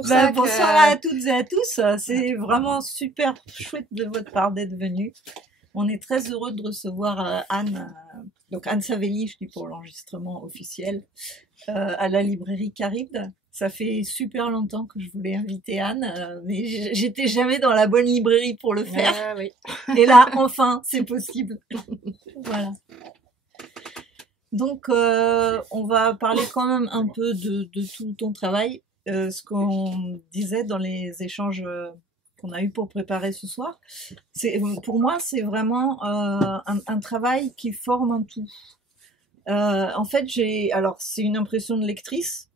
pour ça que... Bonsoir à toutes et à tous. C'est vraiment super chouette de votre part d'être venu. On est très heureux de recevoir Anne, donc Anne Savelli, je dis pour l'enregistrement officiel, à la librairie Caribde. Ça fait super longtemps que je voulais inviter Anne, mais j'étais jamais dans la bonne librairie pour le faire. Ah, oui. Et là, enfin, c'est possible. Voilà. Donc, on va parler quand même un peu de tout ton travail, ce qu'on disait dans les échanges qu'on a eu pour préparer ce soir. Pour moi, c'est vraiment un travail qui forme un tout. En fait, alors c'est une impression de lectrice,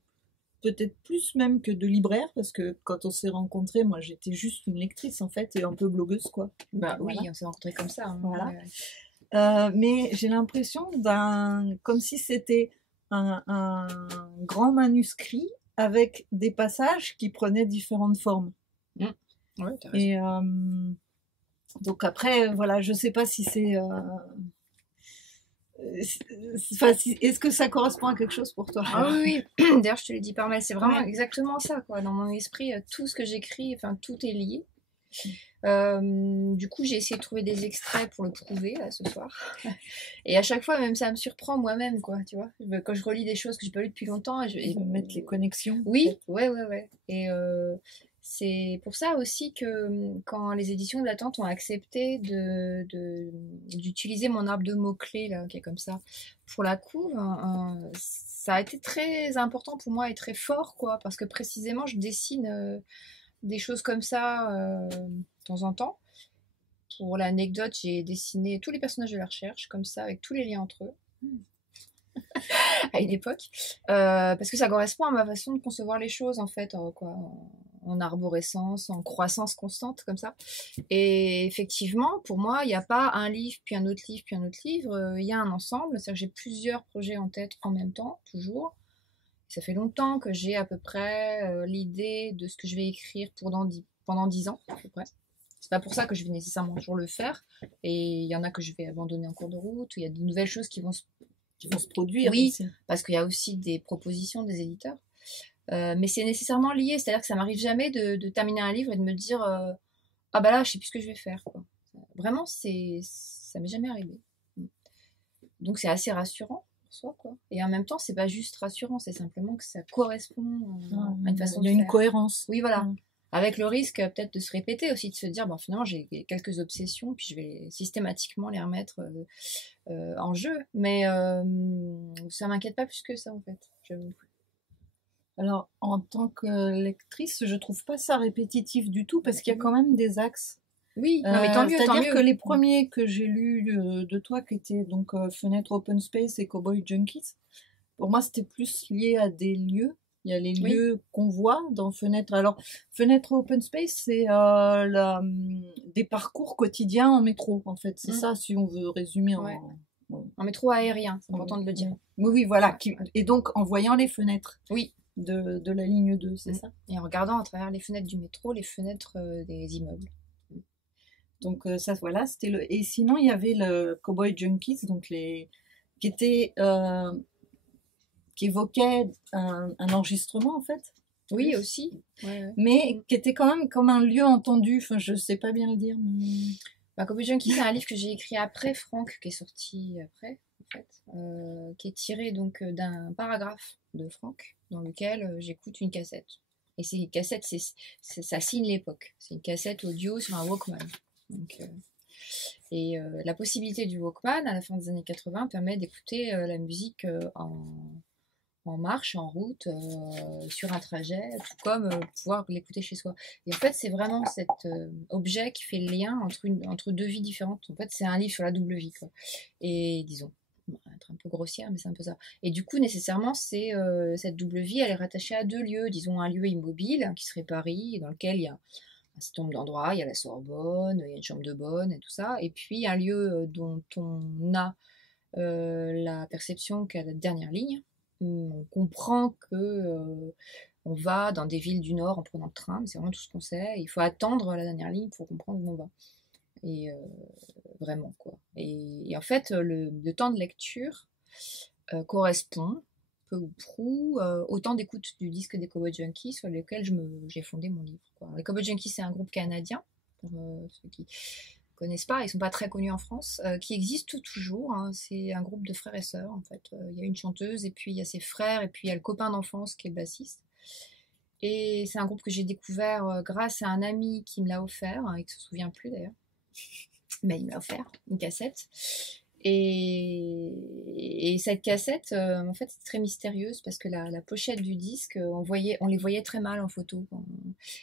peut-être plus même que de libraire, parce que quand on s'est rencontrés, moi j'étais juste une lectrice en fait, et un peu blogueuse quoi. Bah Voilà. oui, on s'est rencontrés comme ça. Hein. Voilà. Ouais. Mais j'ai l'impression comme si c'était un grand manuscrit avec des passages qui prenaient différentes formes. Ouais, t'as raison. Et donc après, voilà, je sais pas si c'est... est-ce que ça correspond à quelque chose pour toi? Ah oui, oui. D'ailleurs, je te l'ai dit par mail, c'est vraiment Ouais. exactement ça, quoi. Dans mon esprit, tout ce que j'écris, enfin, tout est lié. Du coup, j'ai essayé de trouver des extraits pour le prouver, là, ce soir. Et à chaque fois, même ça me surprend moi-même, quoi, tu vois. Quand je relis des choses que j'ai pas lues depuis longtemps, Et mettre les connexions. oui, ouais. Et c'est pour ça aussi que quand les éditions de l'Attente ont accepté d'utiliser mon arbre de mots-clés, là, qui est comme ça, pour la couve, ça a été très important pour moi et très fort, quoi, parce que précisément, je dessine des choses comme ça de temps en temps. Pour l'anecdote, j'ai dessiné tous les personnages de la recherche, comme ça, avec tous les liens entre eux. À une époque, parce que ça correspond à ma façon de concevoir les choses en fait, en arborescence, en croissance constante comme ça. Et effectivement, pour moi, il n'y a pas un livre, puis un autre livre, puis un autre livre, il y a un ensemble, c'est-à-dire que j'ai plusieurs projets en tête en même temps, toujours. Ça fait longtemps que j'ai à peu près l'idée de ce que je vais écrire pendant 10 ans à peu près. C'est pas pour ça que je vais nécessairement toujours le faire, et il y en a que je vais abandonner en cours de route, ou il y a de nouvelles choses qui vont se produire. Oui, aussi. parce qu'il y a aussi des propositions des éditeurs. Mais c'est nécessairement lié, c'est-à-dire que ça m'arrive jamais de terminer un livre et de me dire ah bah là, je sais plus ce que je vais faire. Quoi. Vraiment, ça m'est jamais arrivé. Donc c'est assez rassurant pour soi. Quoi. Et en même temps, c'est pas juste rassurant, c'est simplement que ça correspond à une façon de faire. Il y a une cohérence. Oui, voilà. Avec le risque peut-être de se répéter aussi, de se dire bon, finalement j'ai quelques obsessions, puis je vais systématiquement les remettre en jeu. Mais ça m'inquiète pas plus que ça en fait. Alors, en tant que lectrice, je trouve pas ça répétitif du tout parce qu'il y a quand même des axes. Oui, non, mais tant mieux, tant C'est-à-dire mieux. que les premiers que j'ai lus de toi, qui étaient donc Fenêtre Open Space et Cowboy Junkies, pour moi c'était plus lié à des lieux. Il y a les lieux qu'on voit dans Fenêtre. Alors, Fenêtre Open Space, c'est des parcours quotidiens en métro, en fait. C'est ça, si on veut résumer en métro aérien, c'est important de le dire. Oui, voilà. Et donc, en voyant les fenêtres. Oui. De la ligne 2, c'est ça? Et en regardant à travers les fenêtres du métro, les fenêtres des immeubles. Donc ça, voilà, c'était le... Et sinon, il y avait le Cowboy Junkies, donc qui était... qui évoquait un enregistrement, en fait. Oui, aussi. Ouais. Mais qui était quand même comme un lieu entendu, enfin, je sais pas bien le dire, mais... Cowboy Junkies, c'est un livre que j'ai écrit après Franck, qui est sorti après, en fait, qui est tiré donc d'un paragraphe de Franck, dans lequel j'écoute une cassette. Et c'est une cassette, ça signe l'époque. C'est une cassette audio sur un Walkman. Donc, la possibilité du Walkman, à la fin des années 80, permet d'écouter la musique en marche, en route, sur un trajet, tout comme pouvoir l'écouter chez soi. Et en fait, c'est vraiment cet objet qui fait le lien entre deux vies différentes. En fait, c'est un livre sur la double vie, quoi. Et disons, être un peu grossière, mais c'est un peu ça. Et du coup, nécessairement, cette double vie, elle est rattachée à deux lieux. Disons, un lieu immobile, qui serait Paris, dans lequel il y a un certain nombre d'endroits, il y a la Sorbonne, il y a une chambre de bonne, et tout ça. Et puis, un lieu dont on a la perception qu'à la dernière ligne, on comprend que on va dans des villes du Nord en prenant le train, mais c'est vraiment tout ce qu'on sait. Il faut attendre la dernière ligne pour comprendre où on va. Et vraiment, quoi. Et en fait, le temps de lecture correspond peu ou prou, autant d'écoute du disque des Cowboy Junkies sur lesquels j'ai fondé mon livre, quoi. Les Cowboy Junkies, c'est un groupe canadien, pour ceux qui connaissent pas, ils sont pas très connus en France, qui existe toujours, hein. C'est un groupe de frères et sœurs, en fait. Il y a une chanteuse, et puis il y a ses frères, et puis il y a le copain d'enfance qui est le bassiste. Et c'est un groupe que j'ai découvert grâce à un ami qui me l'a offert, hein, et qui se souvient plus d'ailleurs. Mais il me l'a offert, une cassette. Et cette cassette, en fait, c'est très mystérieuse parce que la pochette du disque, on les voyait très mal en photo.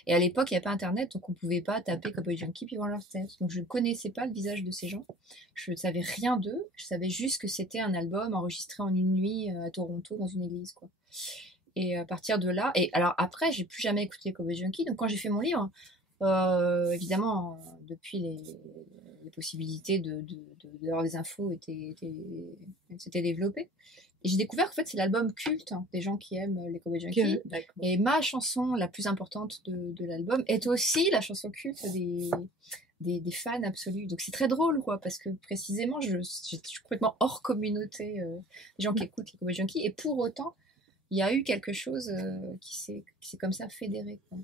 Et à l'époque, il n'y avait pas Internet, donc on ne pouvait pas taper Cowboy Junkie puis voir leur tête. Donc je ne connaissais pas le visage de ces gens. Je ne savais rien d'eux. Je savais juste que c'était un album enregistré en une nuit à Toronto dans une église, quoi. Et à partir de là, et alors après, j'ai plus jamais écouté Cowboy Junkie. Donc quand j'ai fait mon livre, évidemment, depuis les possibilités d'avoir des infos s'étaient développées. Et j'ai découvert qu'en fait, c'est l'album culte, hein, des gens qui aiment les Cowboy Junkies. Et ma chanson la plus importante de l'album est aussi la chanson culte des fans absolus. Donc c'est très drôle, quoi, parce que précisément, je suis complètement hors communauté des gens qui écoutent les Cowboy Junkies. Et pour autant, il y a eu quelque chose qui s'est comme ça fédéré, quoi.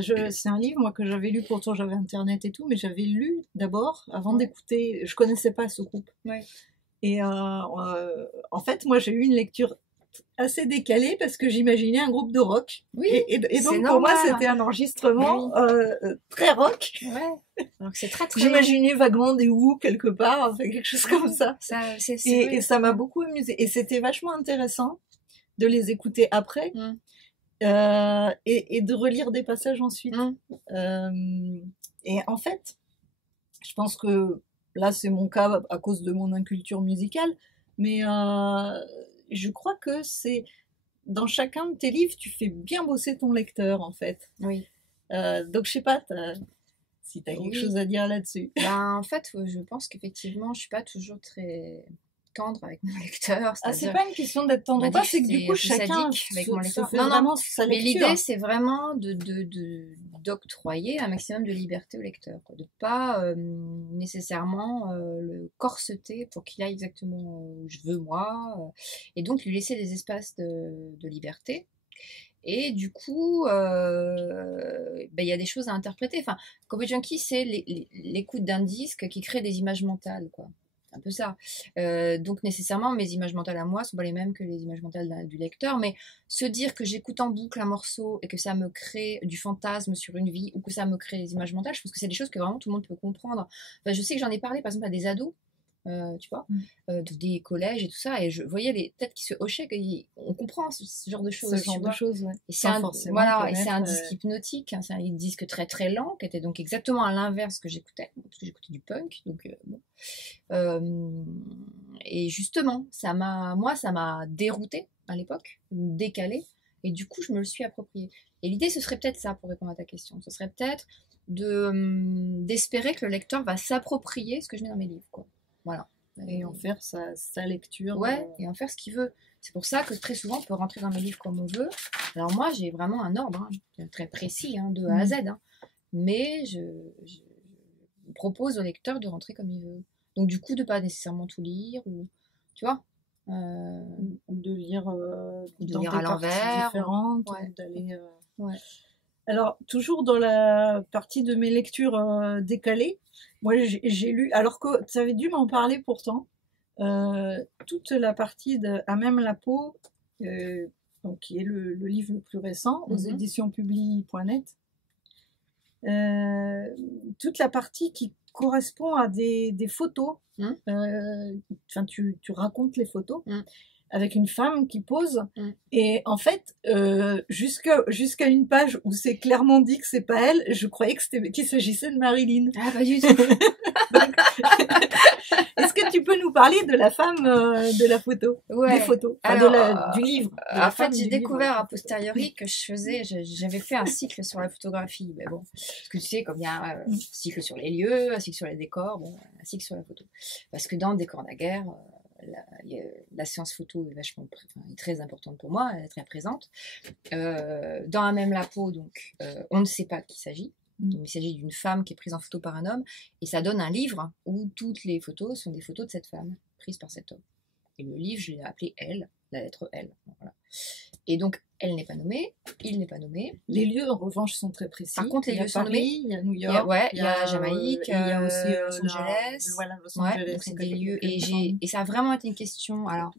C'est un livre, moi, que j'avais lu, pourtant j'avais Internet et tout, mais j'avais lu d'abord, avant d'écouter, je connaissais pas ce groupe. Ouais. Et en fait, moi, j'ai eu une lecture assez décalée parce que j'imaginais un groupe de rock. Oui, et donc, pour moi, c'était un enregistrement très rock. Ouais. Alors que c'est très, très... J'imaginais vaguement des Who quelque part, enfin, quelque chose comme ça. Et ça m'a beaucoup amusé. Et c'était vachement intéressant de les écouter après. Et de relire des passages ensuite. Et en fait, je pense que là, c'est mon cas à cause de mon inculture musicale, mais je crois que c'est dans chacun de tes livres, tu fais bien bosser ton lecteur, en fait. Oui. Donc, je sais pas si tu as quelque chose à dire là-dessus. En fait, je pense qu'effectivement, je suis pas toujours très tendre avec mon lecteur. C'est pas une question d'être tendre ou pas, c'est que du coup, chacun avec mon lecteur. Non, sa lecture. Mais l'idée, c'est vraiment d'octroyer un maximum de liberté au lecteur, quoi. De pas nécessairement le corseter pour qu'il aille exactement où je veux, moi, et donc lui laisser des espaces de liberté. Et du coup, y a des choses à interpréter. Enfin, Cowboy Junkie, c'est l'écoute d'un disque qui crée des images mentales, quoi. Un peu ça. Donc nécessairement, mes images mentales à moi sont pas les mêmes que les images mentales du lecteur, mais se dire que j'écoute en boucle un morceau et que ça me crée du fantasme sur une vie ou que ça me crée des images mentales, je pense que c'est des choses que vraiment tout le monde peut comprendre. Enfin, je sais que j'en ai parlé par exemple à des ados, tu vois, des collèges et tout ça, et je voyais les têtes qui se hochaient, on comprend ce genre de choses. Ce genre de choses, ouais. Et c'est un disque hypnotique, hein, c'est un disque très très lent, qui était donc exactement à l'inverse que j'écoutais, parce que j'écoutais du punk, donc bon. Et justement, ça m'a déroutée à l'époque, décalée, et du coup je me le suis approprié. Et l'idée, ce serait peut-être ça, pour répondre à ta question, ce serait peut-être d'espérer que le lecteur va s'approprier ce que je mets dans mes livres, quoi. Voilà. Et en faire sa lecture. Ouais, et en faire ce qu'il veut. C'est pour ça que très souvent, on peut rentrer dans mes livres comme on veut. Alors moi, j'ai vraiment un ordre, hein, très précis, hein, de A à Z. Hein. Mais je propose au lecteur de rentrer comme il veut. Donc du coup, de pas nécessairement tout lire, ou tu vois. Ou de lire, dans des à l'envers. Différentes, ouais. D'aller... Ouais. Alors, toujours dans la partie de mes lectures décalées, moi j'ai lu, alors que tu avais dû m'en parler pourtant, toute la partie de À même la peau, donc, qui est le livre le plus récent, aux éditions publi.net. Toute la partie qui correspond à des photos. Tu racontes les photos. Avec une femme qui pose, et en fait, jusqu'à une page où c'est clairement dit que c'est pas elle, je croyais qu'il s'agissait de Marilyn. Ah, pas du tout. Est-ce que tu peux nous parler de la femme de la photo, des photos, du livre? En fait, j'ai découvert a posteriori que j'avais fait un cycle sur la photographie. Mais bon, parce que tu sais, comme il y a un cycle sur les lieux, un cycle sur les décors, bon, un cycle sur la photo. Parce que dans le décor de la guerre, la séance photo est très importante pour moi, elle est très présente. Dans À même la peau, donc, on ne sait pas de qui il s'agit. Il s'agit d'une femme qui est prise en photo par un homme, et ça donne un livre où toutes les photos sont des photos de cette femme, prises par cet homme. Et le livre, je l'ai appelé Elle, la lettre L. Voilà. Et donc, elle n'est pas nommée, il n'est pas nommé. Les lieux, en revanche, sont très précis. Par contre, les lieux sont Paris, nommés. il y a New York, Il y a Jamaïque, il y a aussi Los Angeles. voilà, Los Angeles. Donc, c'est des lieux. Et ça a vraiment été une question. Alors,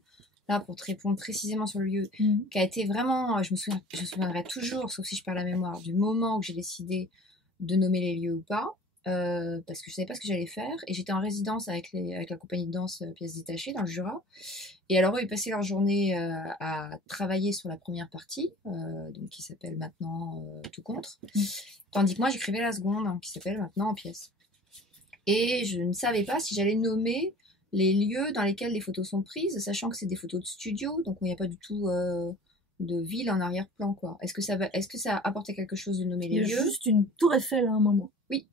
là, pour te répondre précisément sur le lieu, qui a été vraiment, je me souviendrai toujours, sauf si je perds la mémoire, du moment où j'ai décidé de nommer les lieux ou pas, parce que je savais pas ce que j'allais faire, et j'étais en résidence avec la compagnie de danse Pièces Détachées dans le Jura, et alors eux ils passaient leur journée à travailler sur la première partie, donc qui s'appelle maintenant Tout contre, tandis que moi j'écrivais la seconde, hein, qui s'appelle maintenant En pièces. Et je ne savais pas si j'allais nommer les lieux dans lesquels les photos sont prises, sachant que c'est des photos de studio, donc il n'y a pas du tout de ville en arrière-plan, quoi. Est-ce que ça apportait quelque chose de nommer les lieux? Il y a juste une tour Eiffel à un moment. Oui,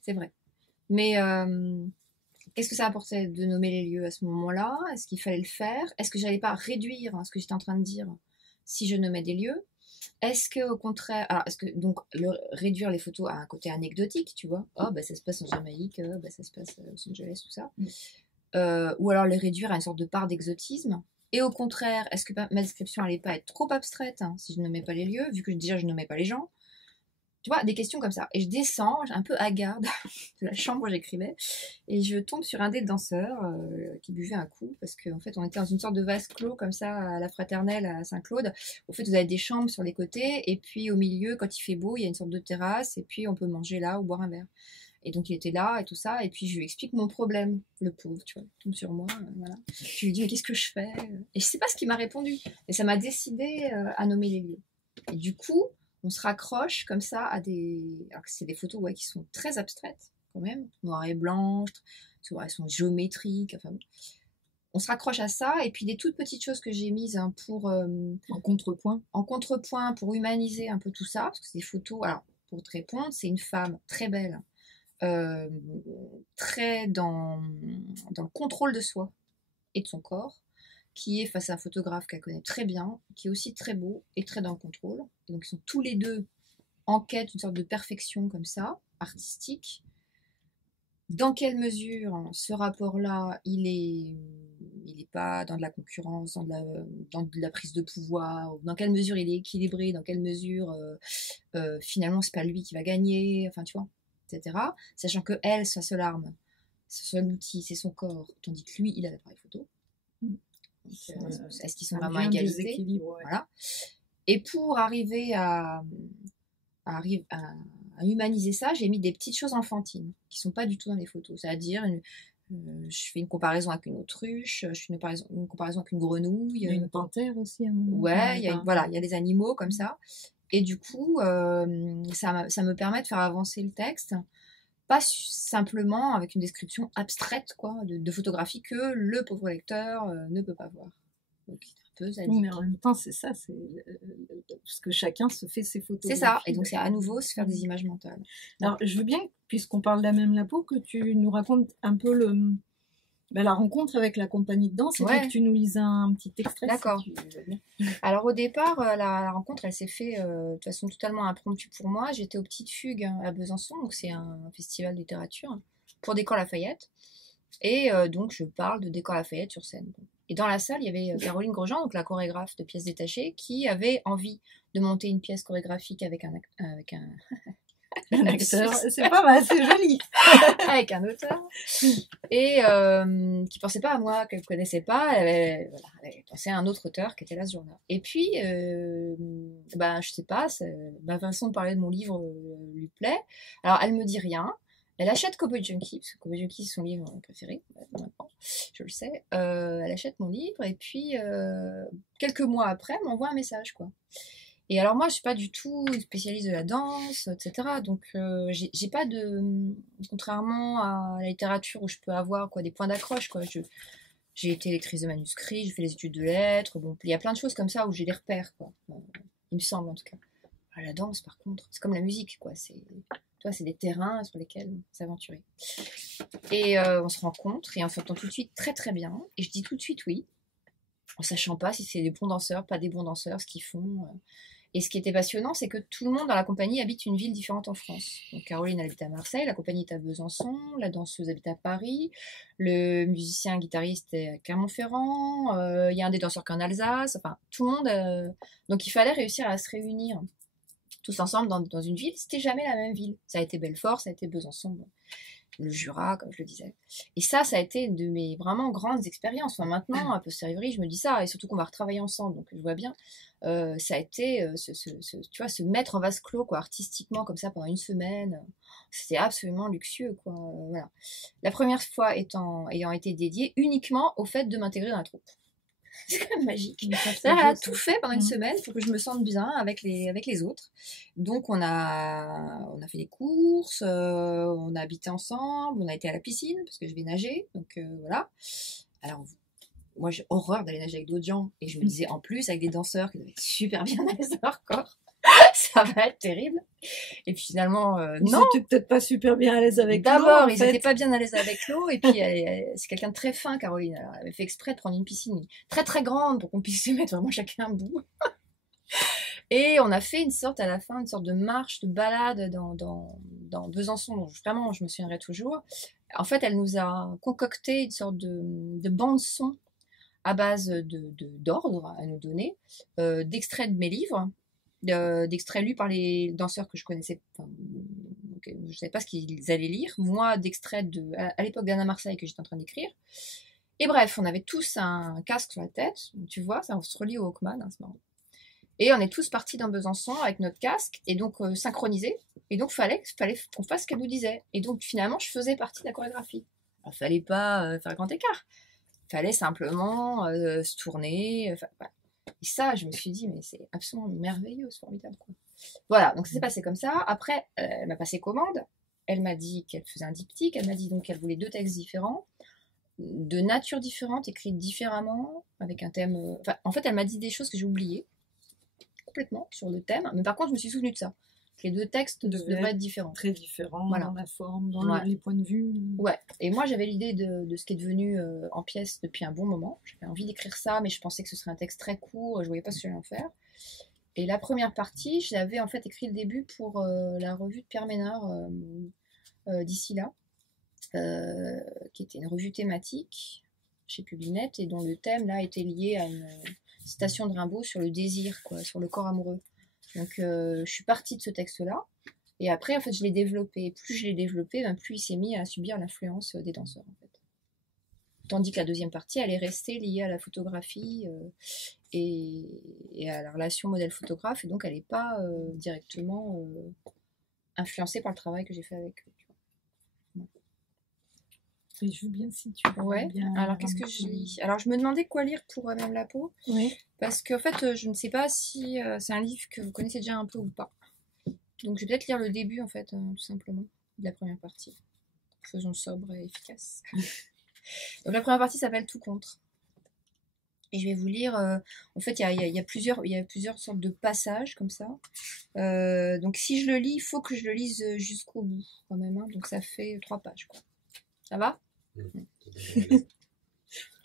c'est vrai. Mais qu'est-ce que ça apportait de nommer les lieux à ce moment-là? Est-ce qu'il fallait le faire? Est-ce que j'allais pas réduire ce que j'étais en train de dire si je nommais des lieux? Est-ce que au contraire, alors est-ce que donc réduire les photos à un côté anecdotique, tu vois? Oh bah ça se passe en Jamaïque, bah ça se passe à Los Angeles, tout ça. Ou alors les réduire à une sorte de part d'exotisme. Et au contraire, est-ce que ma description allait pas être trop abstraite, hein, si je nommais pas les lieux, vu que déjà je nommais pas les gens? Tu vois, des questions comme ça. Et je descends, un peu hagarde, de la chambre où j'écrivais, et je tombe sur un des danseurs qui buvait un coup, parce qu'en fait, on était dans une sorte de vase clos, comme ça, à la Fraternelle, à Saint-Claude. Au fait, vous avez des chambres sur les côtés, et puis au milieu, quand il fait beau, il y a une sorte de terrasse, et puis on peut manger là ou boire un verre. Et donc, il était là, et tout ça, et puis je lui explique mon problème, le pauvre, tu vois, il tombe sur moi, voilà. Je lui dis, mais qu'est-ce que je fais? Et je sais pas ce qu'il m'a répondu. Et ça m'a décidé à nommer les lieux. Et du coup, on se raccroche comme ça à des... Alors que c'est des photos qui sont très abstraites, quand même, noir et blanc, elles sont géométriques, enfin... On se raccroche à ça, et puis des toutes petites choses que j'ai mises pour... en contrepoint. En contrepoint, pour humaniser un peu tout ça, parce que c'est des photos... Alors, pour te répondre, c'est une femme très belle, très dans le contrôle de soi et de son corps, qui est face à un photographe qu'elle connaît très bien, qui est aussi très beau et très dans le contrôle. Et donc ils sont tous les deux en quête d'une sorte de perfection comme ça, artistique. Dans quelle mesure ce rapport-là, il est pas dans de la concurrence, dans de la prise de pouvoir, dans quelle mesure il est équilibré, dans quelle mesure finalement c'est pas lui qui va gagner, enfin tu vois, etc. Sachant que elle, sa seule arme, son seul outil, c'est son corps, tandis que lui, il a l'appareil photo. Est-ce qu'ils sont vraiment à égalité? Voilà. Et pour arriver à humaniser ça, j'ai mis des petites choses enfantines qui sont pas du tout dans les photos. C'est-à-dire, je fais une comparaison avec une autruche, je fais une comparaison avec une grenouille. Il y a une panthère aussi à un moment. Ouais, il y a des animaux comme ça. Et du coup, ça me permet de faire avancer le texte. Pas simplement avec une description abstraite de photographie que le pauvre lecteur ne peut pas voir. Donc, un peu oui, mais en même temps, c'est ça, parce que chacun se fait ses photos. C'est ça, et donc c'est à nouveau se faire des images mentales. Alors, je veux bien, puisqu'on parle d'Amem Lapo, que tu nous racontes un peu la rencontre avec la compagnie de danse, et que tu nous lises un petit extrait. D'accord. Si alors au départ, la rencontre, elle s'est faite de façon totalement impromptue pour moi. J'étais aux Petites Fugues à Besançon, donc c'est un festival de littérature, pour Décor Lafayette. Et donc je parle de Décor Lafayette sur scène. Et dans la salle, il y avait Caroline Grosjean, donc la chorégraphe de Pièces Détachées, qui avait envie de monter une pièce chorégraphique avec un un acteur, c'est pas mal, c'est joli. Avec un auteur. Et qui pensait pas à moi, qu'elle connaissait pas. Elle avait pensé à un autre auteur qui était là ce jour-là. Et puis, je sais pas, ma façon de parler de mon livre lui plaît. Alors, elle me dit rien. Elle achète Cowboy Junkie, parce que Cowboy Junkie, c'est son livre préféré, maintenant, je le sais. Elle achète mon livre, et puis, quelques mois après, elle m'envoie un message, quoi. Et alors moi, je suis pas du tout spécialiste de la danse, etc. Donc j'ai pas contrairement à la littérature où je peux avoir des points d'accroche, quoi. J'ai été lectrice de manuscrits, j'ai fait les études de lettres. Bon, il y a plein de choses comme ça où j'ai des repères, quoi. Il me semble en tout cas. Alors, la danse, par contre, c'est comme la musique, quoi. C'est des terrains sur lesquels s'aventurer. Et on se rencontre et on s'entend tout de suite très très bien. Et je dis tout de suite oui, en sachant pas si c'est des bons danseurs, pas des bons danseurs, ce qu'ils font. Et ce qui était passionnant, c'est que tout le monde dans la compagnie habite une ville différente en France. Donc Caroline elle habite à Marseille, la compagnie est à Besançon, la danseuse habite à Paris, le musicien guitariste est à Clermont-Ferrand, il y a un des danseurs qui est en Alsace, enfin tout le monde. Donc il fallait réussir à se réunir tous ensemble dans une ville. C'était jamais la même ville. Ça a été Belfort, ça a été Besançon. Bon. Le Jura, comme je le disais. Et ça a été une de mes vraiment grandes expériences. Enfin, maintenant, a posteriori, je me dis ça, et surtout qu'on va retravailler ensemble, donc je vois bien. Ça a été, tu vois, se mettre en vase clos, quoi, artistiquement, comme ça, pendant une semaine. C'était absolument luxueux, quoi. Voilà. La première fois ayant été dédiée uniquement au fait de m'intégrer dans la troupe. C'est quand même magique. Elle a tout fait pendant une semaine pour que je me sente bien avec les autres. Donc on a fait des courses, on a habité ensemble, on a été à la piscine parce que je vais nager. Donc voilà. Alors moi j'ai horreur d'aller nager avec d'autres gens et je me disais en plus avec des danseurs qui doivent être super bien à l'aise dans leur corps. Ça va être terrible. Et puis finalement, non. Ils étaient peut-être pas super bien à l'aise avec l'eau. D'abord, ils n'étaient pas bien à l'aise avec l'eau. Et puis, c'est quelqu'un de très fin, Caroline. Alors, elle avait fait exprès de prendre une piscine très très grande pour qu'on puisse se mettre vraiment chacun un bout. Et on a fait à la fin, une sorte de marche, de balade dans Besançon. Donc, vraiment, je me souviendrai toujours. En fait, elle nous a concocté une sorte de bande-son à base d'ordres à nous donner, d'extraits de mes livres, d'extraits lus par les danseurs que je connaissais, je ne savais pas ce qu'ils allaient lire, moi d'extraits à l'époque d'Anna Marseille que j'étais en train d'écrire. Et bref, on avait tous un casque sur la tête, tu vois, ça on se relie au Walkman, hein, c'est marrant. Et on est tous partis dans Besançon avec notre casque, et donc synchronisés, et donc fallait qu'on fasse ce qu'elle nous disait. Et donc finalement, je faisais partie de la chorégraphie. Alors, fallait pas faire grand écart, fallait simplement se tourner, et ça, je me suis dit, mais c'est absolument merveilleux, c'est formidable, quoi. Voilà, donc ça s'est passé comme ça. Après, elle m'a passé commande. Elle m'a dit qu'elle faisait un diptyque. Elle m'a dit donc qu'elle voulait 2 textes différents, de nature différente, écrits différemment, avec un thème. Enfin, en fait, elle m'a dit des choses que j'ai oubliées complètement sur le thème. Mais par contre, je me suis souvenue de ça. Que les 2 textes devraient être différents. Très différents, voilà. Dans la forme, dans les points de vue. Ouais, et moi j'avais l'idée de ce qui est devenu en pièce depuis un bon moment. J'avais envie d'écrire ça, mais je pensais que ce serait un texte très court, je voyais pas ce que j'allais en faire. Et la première partie, j'avais en fait écrit le début pour la revue de Pierre Ménard d'ici là, qui était une revue thématique chez Publinet, et dont le thème là était lié à une citation de Rimbaud sur le désir, quoi, sur le corps amoureux. Donc je suis partie de ce texte-là. Et après, en fait, je l'ai développé. Plus je l'ai développé, plus il s'est mis à subir l'influence des danseurs, en fait. Tandis que la deuxième partie, elle est restée liée à la photographie et à la relation modèle-photographe. Et donc, elle n'est pas directement influencée par le travail que j'ai fait avec eux. Et je veux bien si tu veux. Ouais. Bien alors, qu'est-ce que je lis? Alors, je me demandais quoi lire pour Même la peau. Oui. Parce qu'en fait, je ne sais pas si c'est un livre que vous connaissez déjà un peu ou pas. Donc je vais peut-être lire le début en fait, tout simplement, de la première partie. Faisons sobre et efficace. Donc la première partie s'appelle Tout contre. Et je vais vous lire, en fait il y a plusieurs sortes de passages comme ça. Donc si je le lis, il faut que je le lise jusqu'au bout quand même. Hein. Donc ça fait 3 pages quoi. Ça va?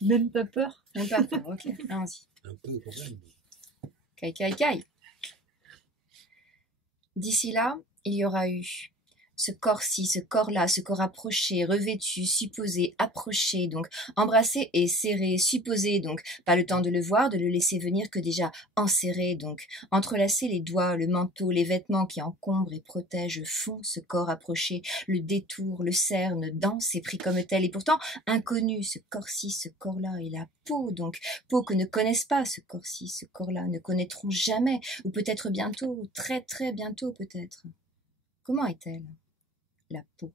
Même pas peur? Même pas peur, ok. Allons-y. Un peu quand même. Caille, caille, caille. D'ici là, il y aura eu ce corps-ci, ce corps-là, ce corps approché, revêtu, supposé, approché, donc embrassé et serré, supposé, donc pas le temps de le voir, de le laisser venir que déjà enserré, donc entrelacer les doigts, le manteau, les vêtements qui encombrent et protègent font ce corps approché, le détour, le cerne, danse et pris comme tel, et pourtant inconnu, ce corps-ci, ce corps-là, et la peau, donc peau que ne connaissent pas, ce corps-ci, ce corps-là, ne connaîtront jamais, ou peut-être bientôt, très très bientôt peut-être. Comment est-elle? La peau.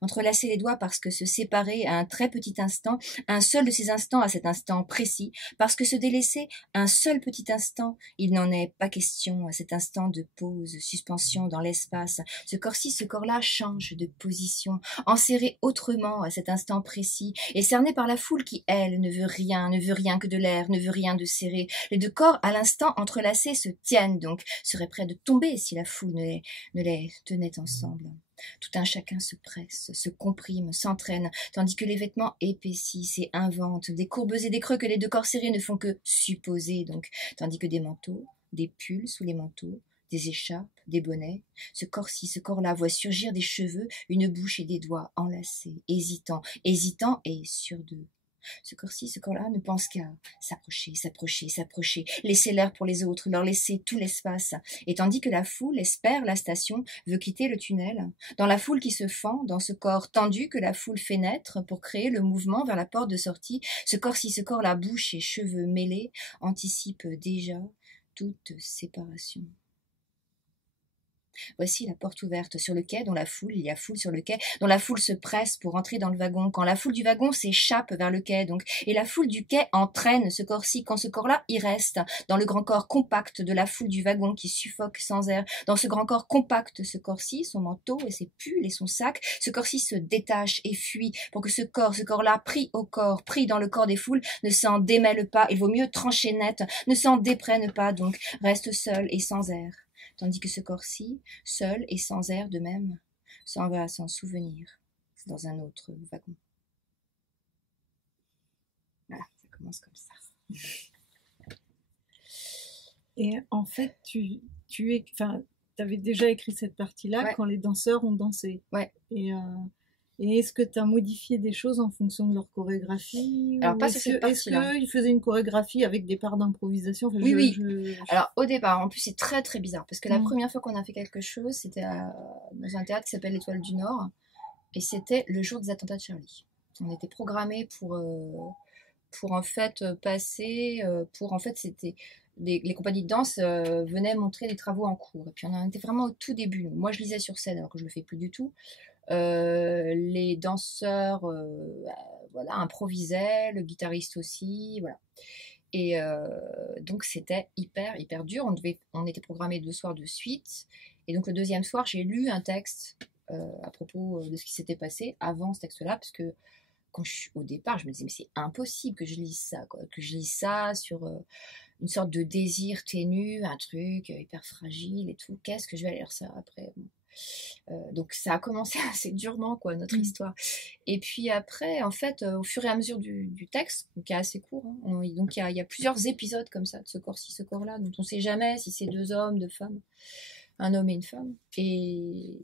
Entrelacer les doigts parce que se séparer à un très petit instant, un seul de ces instants à cet instant précis, parce que se délaisser un seul petit instant, il n'en est pas question à cet instant de pause, suspension dans l'espace. Ce corps-ci, ce corps-là change de position, enserré autrement à cet instant précis, et cerné par la foule qui, elle, ne veut rien que de l'air, ne veut rien de serré. Les 2 corps, à l'instant entrelacés, se tiennent donc, seraient prêts de tomber si la foule ne les tenait ensemble. Tout un chacun se presse, se comprime, s'entraîne, tandis que les vêtements épaississent et inventent des courbes et des creux que les deux corps serrés ne font que supposer, donc, tandis que des manteaux, des pulls sous les manteaux, des écharpes, des bonnets, ce corps-ci, ce corps-là voit surgir des cheveux, une bouche et des doigts enlacés, hésitants, hésitants et sûrs d'eux. Ce corps-ci, ce corps-là ne pense qu'à s'approcher, s'approcher, s'approcher, laisser l'air pour les autres, leur laisser tout l'espace. Et tandis que la foule espère la station, veut quitter le tunnel, dans la foule qui se fend, dans ce corps tendu que la foule fait naître pour créer le mouvement vers la porte de sortie, ce corps-ci, ce corps-là, bouche et cheveux mêlés, anticipe déjà toute séparation. Voici la porte ouverte sur le quai, dont la foule, il y a foule sur le quai, dont la foule se presse pour entrer dans le wagon, quand la foule du wagon s'échappe vers le quai, donc, et la foule du quai entraîne ce corps-ci, quand ce corps-là y reste, dans le grand corps compact de la foule du wagon qui suffoque sans air, dans ce grand corps compact, ce corps-ci, son manteau et ses pulls et son sac, ce corps-ci se détache et fuit, pour que ce corps-là, pris au corps, pris dans le corps des foules, ne s'en démêle pas, il vaut mieux trancher net, ne s'en déprenne pas, donc, reste seul et sans air. Tandis que ce corps-ci, seul et sans air de même, s'en va sans souvenir dans un autre wagon. Voilà, ça commence comme ça. Et en fait, avais déjà écrit cette partie-là quand les danseurs ont dansé. Ouais. Et est-ce que tu as modifié des choses en fonction de leur chorégraphie? Alors, pas sur cette partie-là. Est-ce qu'ils faisaient une chorégraphie avec des parts d'improvisation? Oui. Alors, au départ, en plus, c'est très très bizarre, parce que la première fois qu'on a fait quelque chose, c'était dans un théâtre qui s'appelle l'Étoile du Nord, et c'était le jour des attentats de Charlie. On était programmés pour en fait passer, c'était... Les compagnies de danse venaient montrer des travaux en cours. Et puis on en était vraiment au tout début. Moi, je lisais sur scène, alors que je ne le fais plus du tout. Les danseurs improvisaient, le guitariste aussi, voilà. Et donc c'était hyper dur. On était programmé 2 soirs de suite. Et donc le deuxième soir, j'ai lu un texte à propos de ce qui s'était passé avant ce texte-là, parce que au départ, je me disais, mais c'est impossible que je lise ça, quoi. Que je lise ça sur une sorte de désir ténu, un truc hyper fragile et tout. Qu'est-ce que je vais lire ça après? Donc ça a commencé assez durement, quoi, notre histoire. Et puis après, en fait, au fur et à mesure du texte, qui est assez court, hein, donc il y a plusieurs épisodes comme ça, de ce corps-ci, ce corps-là, dont on ne sait jamais si c'est 2 hommes, 2 femmes, un homme et une femme. Et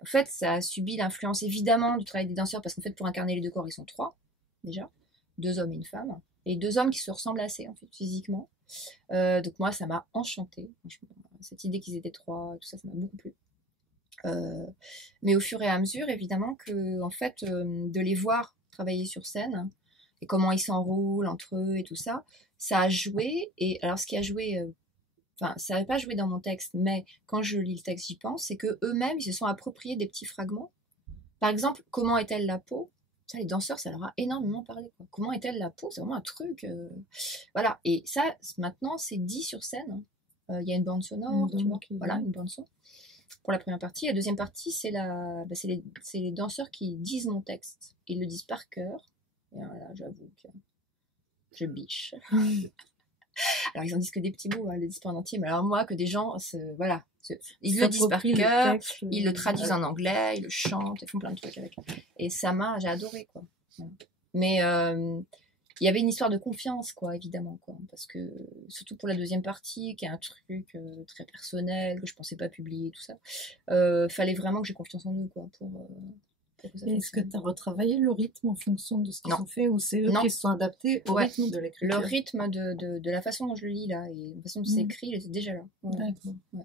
en fait, ça a subi l'influence évidemment du travail des danseurs, parce qu'en fait, pour incarner les 2 corps, ils sont 3, déjà, 2 hommes et une femme, et 2 hommes qui se ressemblent assez, en fait, physiquement. Donc moi, ça m'a enchantée, franchement. Cette idée qu'ils étaient 3, tout ça, ça m'a beaucoup plu. Mais au fur et à mesure, évidemment, en fait, de les voir travailler sur scène et comment ils s'enroulent entre eux et tout ça, ça a joué. Et alors, ce qui a joué, ça n'avait pas joué dans mon texte, mais quand je lis le texte, j'y pense, c'est que eux-mêmes, ils se sont appropriés des petits fragments. Par exemple, comment est-elle la peau? Ça, les danseurs, ça leur a énormément parlé, quoi. Comment est-elle la peau? C'est vraiment un truc. Voilà. Et ça, maintenant, c'est dit sur scène. Il y a une bande sonore, tu vois. Voilà, une bande son. Pour la première partie. La deuxième partie, c'est les danseurs qui disent mon texte. Ils le disent par cœur. Et là, j'avoue que je biche. Alors, ils en disent que des petits mots, ils le disent pas en entier. Mais alors, moi, que des gens, ils le disent par cœur, ils le traduisent en anglais, ils le chantent, ils font plein de trucs avec. Et j'ai adoré, quoi. Voilà. Mais il y avait une histoire de confiance, quoi, évidemment, quoi, parce que surtout pour la deuxième partie, qui est un truc très personnel, que je pensais pas publier, tout ça, fallait vraiment que j'ai confiance en eux, quoi, pour que ça fonctionne. Est-ce que tu as retravaillé le rythme en fonction de ce qu'ils ont fait, ou c'est eux qui se sont adaptés au rythme de l'écriture? Le rythme de la façon dont je le lis, là, et la façon dont c'est écrit, il était déjà là. Ouais. D'accord. Ouais.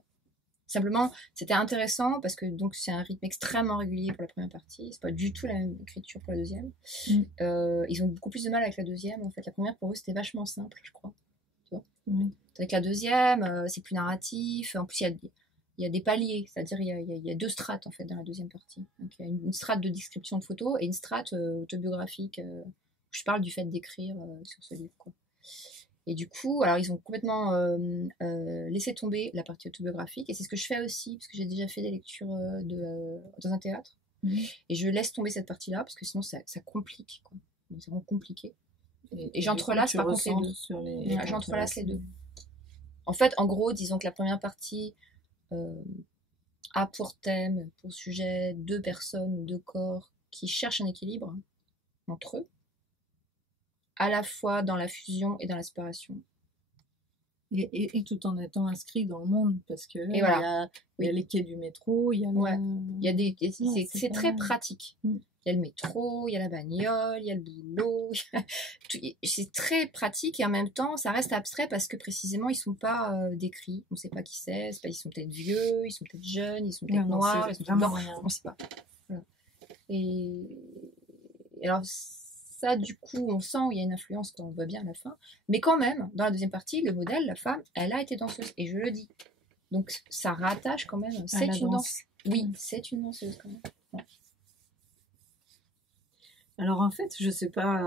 Simplement, c'était intéressant parce que donc c'est un rythme extrêmement régulier pour la première partie. C'est pas du tout la même écriture pour la deuxième. Ils ont beaucoup plus de mal avec la deuxième. En fait, la première pour eux c'était vachement simple, je crois. Tu vois. Avec la deuxième, c'est plus narratif. En plus, il y a des paliers, c'est-à-dire il y a 2 strates en fait dans la deuxième partie. Donc il y a une strate de description de photos et une strate autobiographique. Où je parle du fait d'écrire sur ce livre, quoi. Et du coup, alors ils ont complètement laissé tomber la partie autobiographique, et c'est ce que je fais aussi, parce que j'ai déjà fait des lectures dans un théâtre, et je laisse tomber cette partie-là, parce que sinon ça complique, quoi. C'est vraiment compliqué. Et j'entrelace par contre les 2. J'entrelace les 2. En fait, en gros, disons que la première partie, a pour thème, pour sujet, deux personnes ou deux corps qui cherchent un équilibre entre eux, à la fois dans la fusion et dans la séparation. Et tout en étant inscrit dans le monde, parce que Et voilà. il y a les quais du métro, il y a Ouais. Il y a des, Ouais, c'est pas- très pratique. Mm. Il y a le métro, il y a la bagnole, il y a le boulot. C'est très pratique et en même temps, ça reste abstrait parce que précisément, ils sont pas décrits. On ne sait pas qui c'est. Ils sont peut-être vieux, ils sont peut-être jeunes, ils sont peut-être noirs, ils sont peut-être blancs. On ne sait pas. Voilà. Et alors, ça, du coup, on sent qu'il y a une influence quand on voit bien à la fin. Mais quand même, dans la deuxième partie, le modèle, la femme, elle a été danseuse. Et je le dis. Donc, ça rattache quand même. C'est une danse. Oui, c'est une danseuse quand même. Ouais. Alors en fait, je sais pas,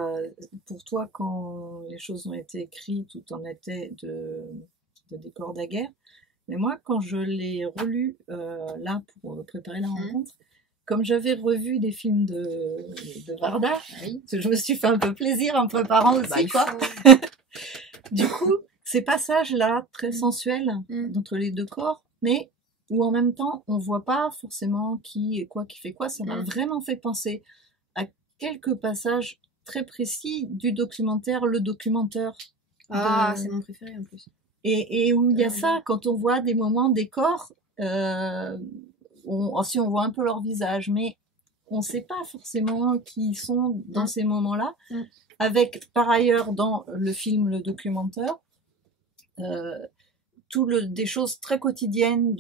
pour toi, quand les choses ont été écrites, tout en était de Décor daguerre, mais moi, quand je l'ai relu là pour préparer la rencontre, comme j'avais revu des films de Varda, Oui. je me suis fait un peu plaisir en préparant aussi, quoi. Du coup, ces passages-là, très sensuels, entre les deux corps, mais où en même temps, on voit pas forcément qui est quoi, qui fait quoi, ça m'a vraiment fait penser à quelques passages très précis du documentaire Le Documenteur. Ah, c'est mon préféré en plus. Et où il y a ça, quand on voit des moments des corps, si on voit un peu leur visage, mais on ne sait pas forcément qui ils sont dans ces moments-là. Avec, par ailleurs, dans le film Le Documenteur, des choses très quotidiennes,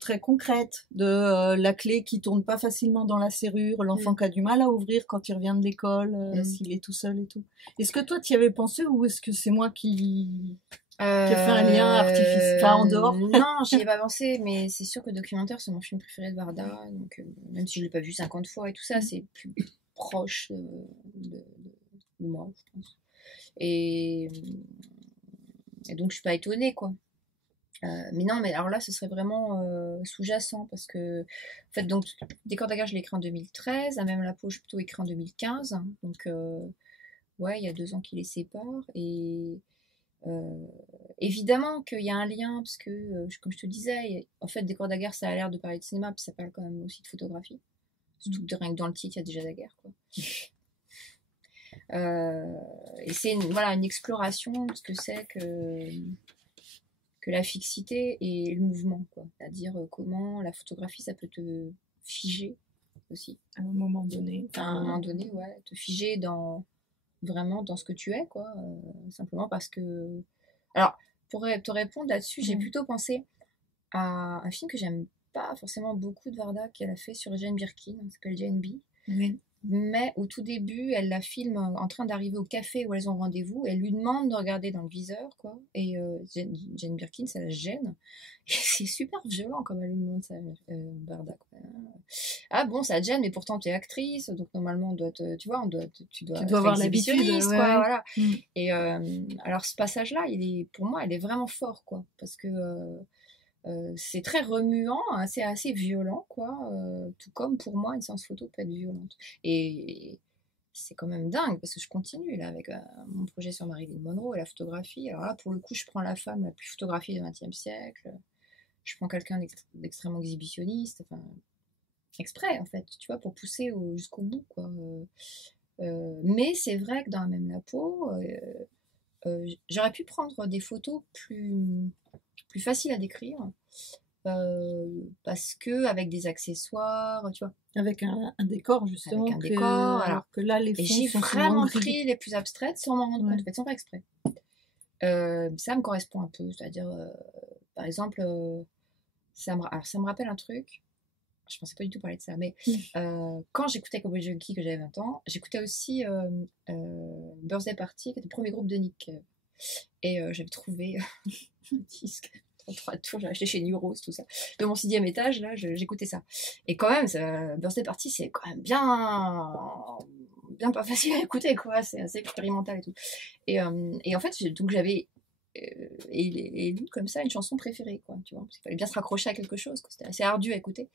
très concrètes, de la clé qui tourne pas facilement dans la serrure, l'enfant qui a du mal à ouvrir quand il revient de l'école, s'il est tout seul et tout. Est-ce que toi, tu y avais pensé ou est-ce que c'est moi qui a fait un lien artificiel, enfin en dehors? Non, j'y ai pas pensé, mais c'est sûr que le documentaire, c'est mon film préféré de Varda, donc même si je l'ai pas vu 50 fois et tout ça, c'est plus proche de moi, je pense. Et donc je suis pas étonnée, quoi. Mais non, mais alors là, ce serait vraiment sous-jacent parce que, en fait, donc, Décor daguerre, je l'ai écrit en 2013, à même la peau, je l'ai plutôt écrit en 2015. Donc, ouais, il y a 2 ans qui les séparent. Et évidemment qu'il y a un lien, parce que, comme je te disais, en fait, Décor daguerre, ça a l'air de parler de cinéma, puis ça parle quand même aussi de photographie. Surtout que rien que dans le titre, il y a déjà daguerre, quoi. Et c'est voilà, une exploration de ce que c'est que la fixité et le mouvement, quoi. C'est-à-dire comment la photographie, ça peut te figer aussi. À un moment donné. À un moment donné, ouais. Te figer vraiment dans ce que tu es, quoi. Simplement parce que... Alors, pour te répondre là-dessus, j'ai plutôt pensé à un film que j'aime pas forcément beaucoup de Varda, qu'elle a fait sur Jane Birkin, ça s'appelle Jane B. Oui. Mais au tout début, elle la filme en train d'arriver au café où elles ont rendez-vous. Elle lui demande de regarder dans le viseur, quoi. Et Jane Birkin, ça la gêne. Et c'est super violent comme elle lui demande ça, Barda, quoi. Ah bon, ça te gêne, mais pourtant tu es actrice, donc normalement tu dois avoir l'habitude, quoi, voilà. Et alors ce passage-là, pour moi, il est vraiment fort, quoi, parce que c'est très remuant, assez violent, quoi. Tout comme pour moi, une séance photo peut être violente. Et c'est quand même dingue, parce que je continue là avec mon projet sur Marilyn Monroe et la photographie. Alors là, pour le coup, je prends la femme la plus photographiée du XXe siècle. Je prends quelqu'un d'extrêmement exhibitionniste, enfin, exprès en fait, tu vois, pour pousser jusqu'au bout, quoi. Mais c'est vrai que dans même la peau, j'aurais pu prendre des photos plus facile à décrire parce que avec des accessoires, tu vois, avec un décor justement, avec un décor, alors que là les fonds j'ai sont vraiment pris les plus abstraites sans m'en rendre compte, en fait, sans faire exprès. Ça me correspond un peu, c'est-à-dire par exemple ça me rappelle un truc, je pensais pas du tout parler de ça, mais quand j'écoutais Cowboy Junkie, que j'avais 20 ans, j'écoutais aussi Birthday Party, qui était le premier groupe de Nick, et j'avais trouvé un disque 33 tours, j'ai acheté chez New Rose, tout ça. De mon 6e étage, là, j'écoutais ça. Et quand même, Birthday Party, c'est quand même bien pas facile à écouter, quoi. C'est assez expérimental et tout. Et en fait, donc j'avais et lu comme ça une chanson préférée, quoi, tu vois, parce qu'il fallait bien se raccrocher à quelque chose, quoi. C'était assez ardu à écouter.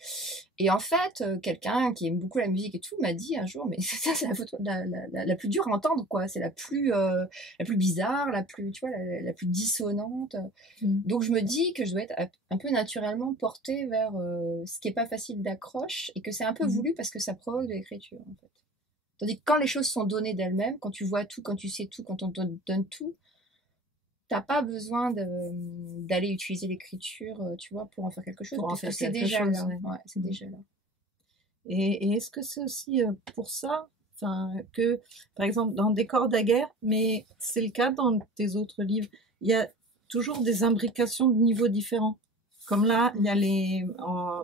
Et en fait, quelqu'un qui aime beaucoup la musique et tout m'a dit un jour, mais ça c'est la photo la plus dure à entendre, quoi. C'est la plus bizarre, la plus, tu vois, la plus dissonante. Donc je me dis que je dois être un peu naturellement portée vers ce qui est pas facile d'accroche et que c'est un peu voulu parce que ça provoque de l'écriture, en fait. Tandis que quand les choses sont données d'elles-mêmes, quand tu vois tout, quand tu sais tout, quand on te donne tout, t'as pas besoin d'aller utiliser l'écriture, tu vois, pour en faire quelque chose, parce que c'est déjà là. Ouais, c'est déjà là. Et est-ce que c'est aussi pour ça, enfin, que, par exemple, dans Décor daguerre, mais c'est le cas dans tes autres livres, il y a toujours des imbrications de niveaux différents. Comme là, il y a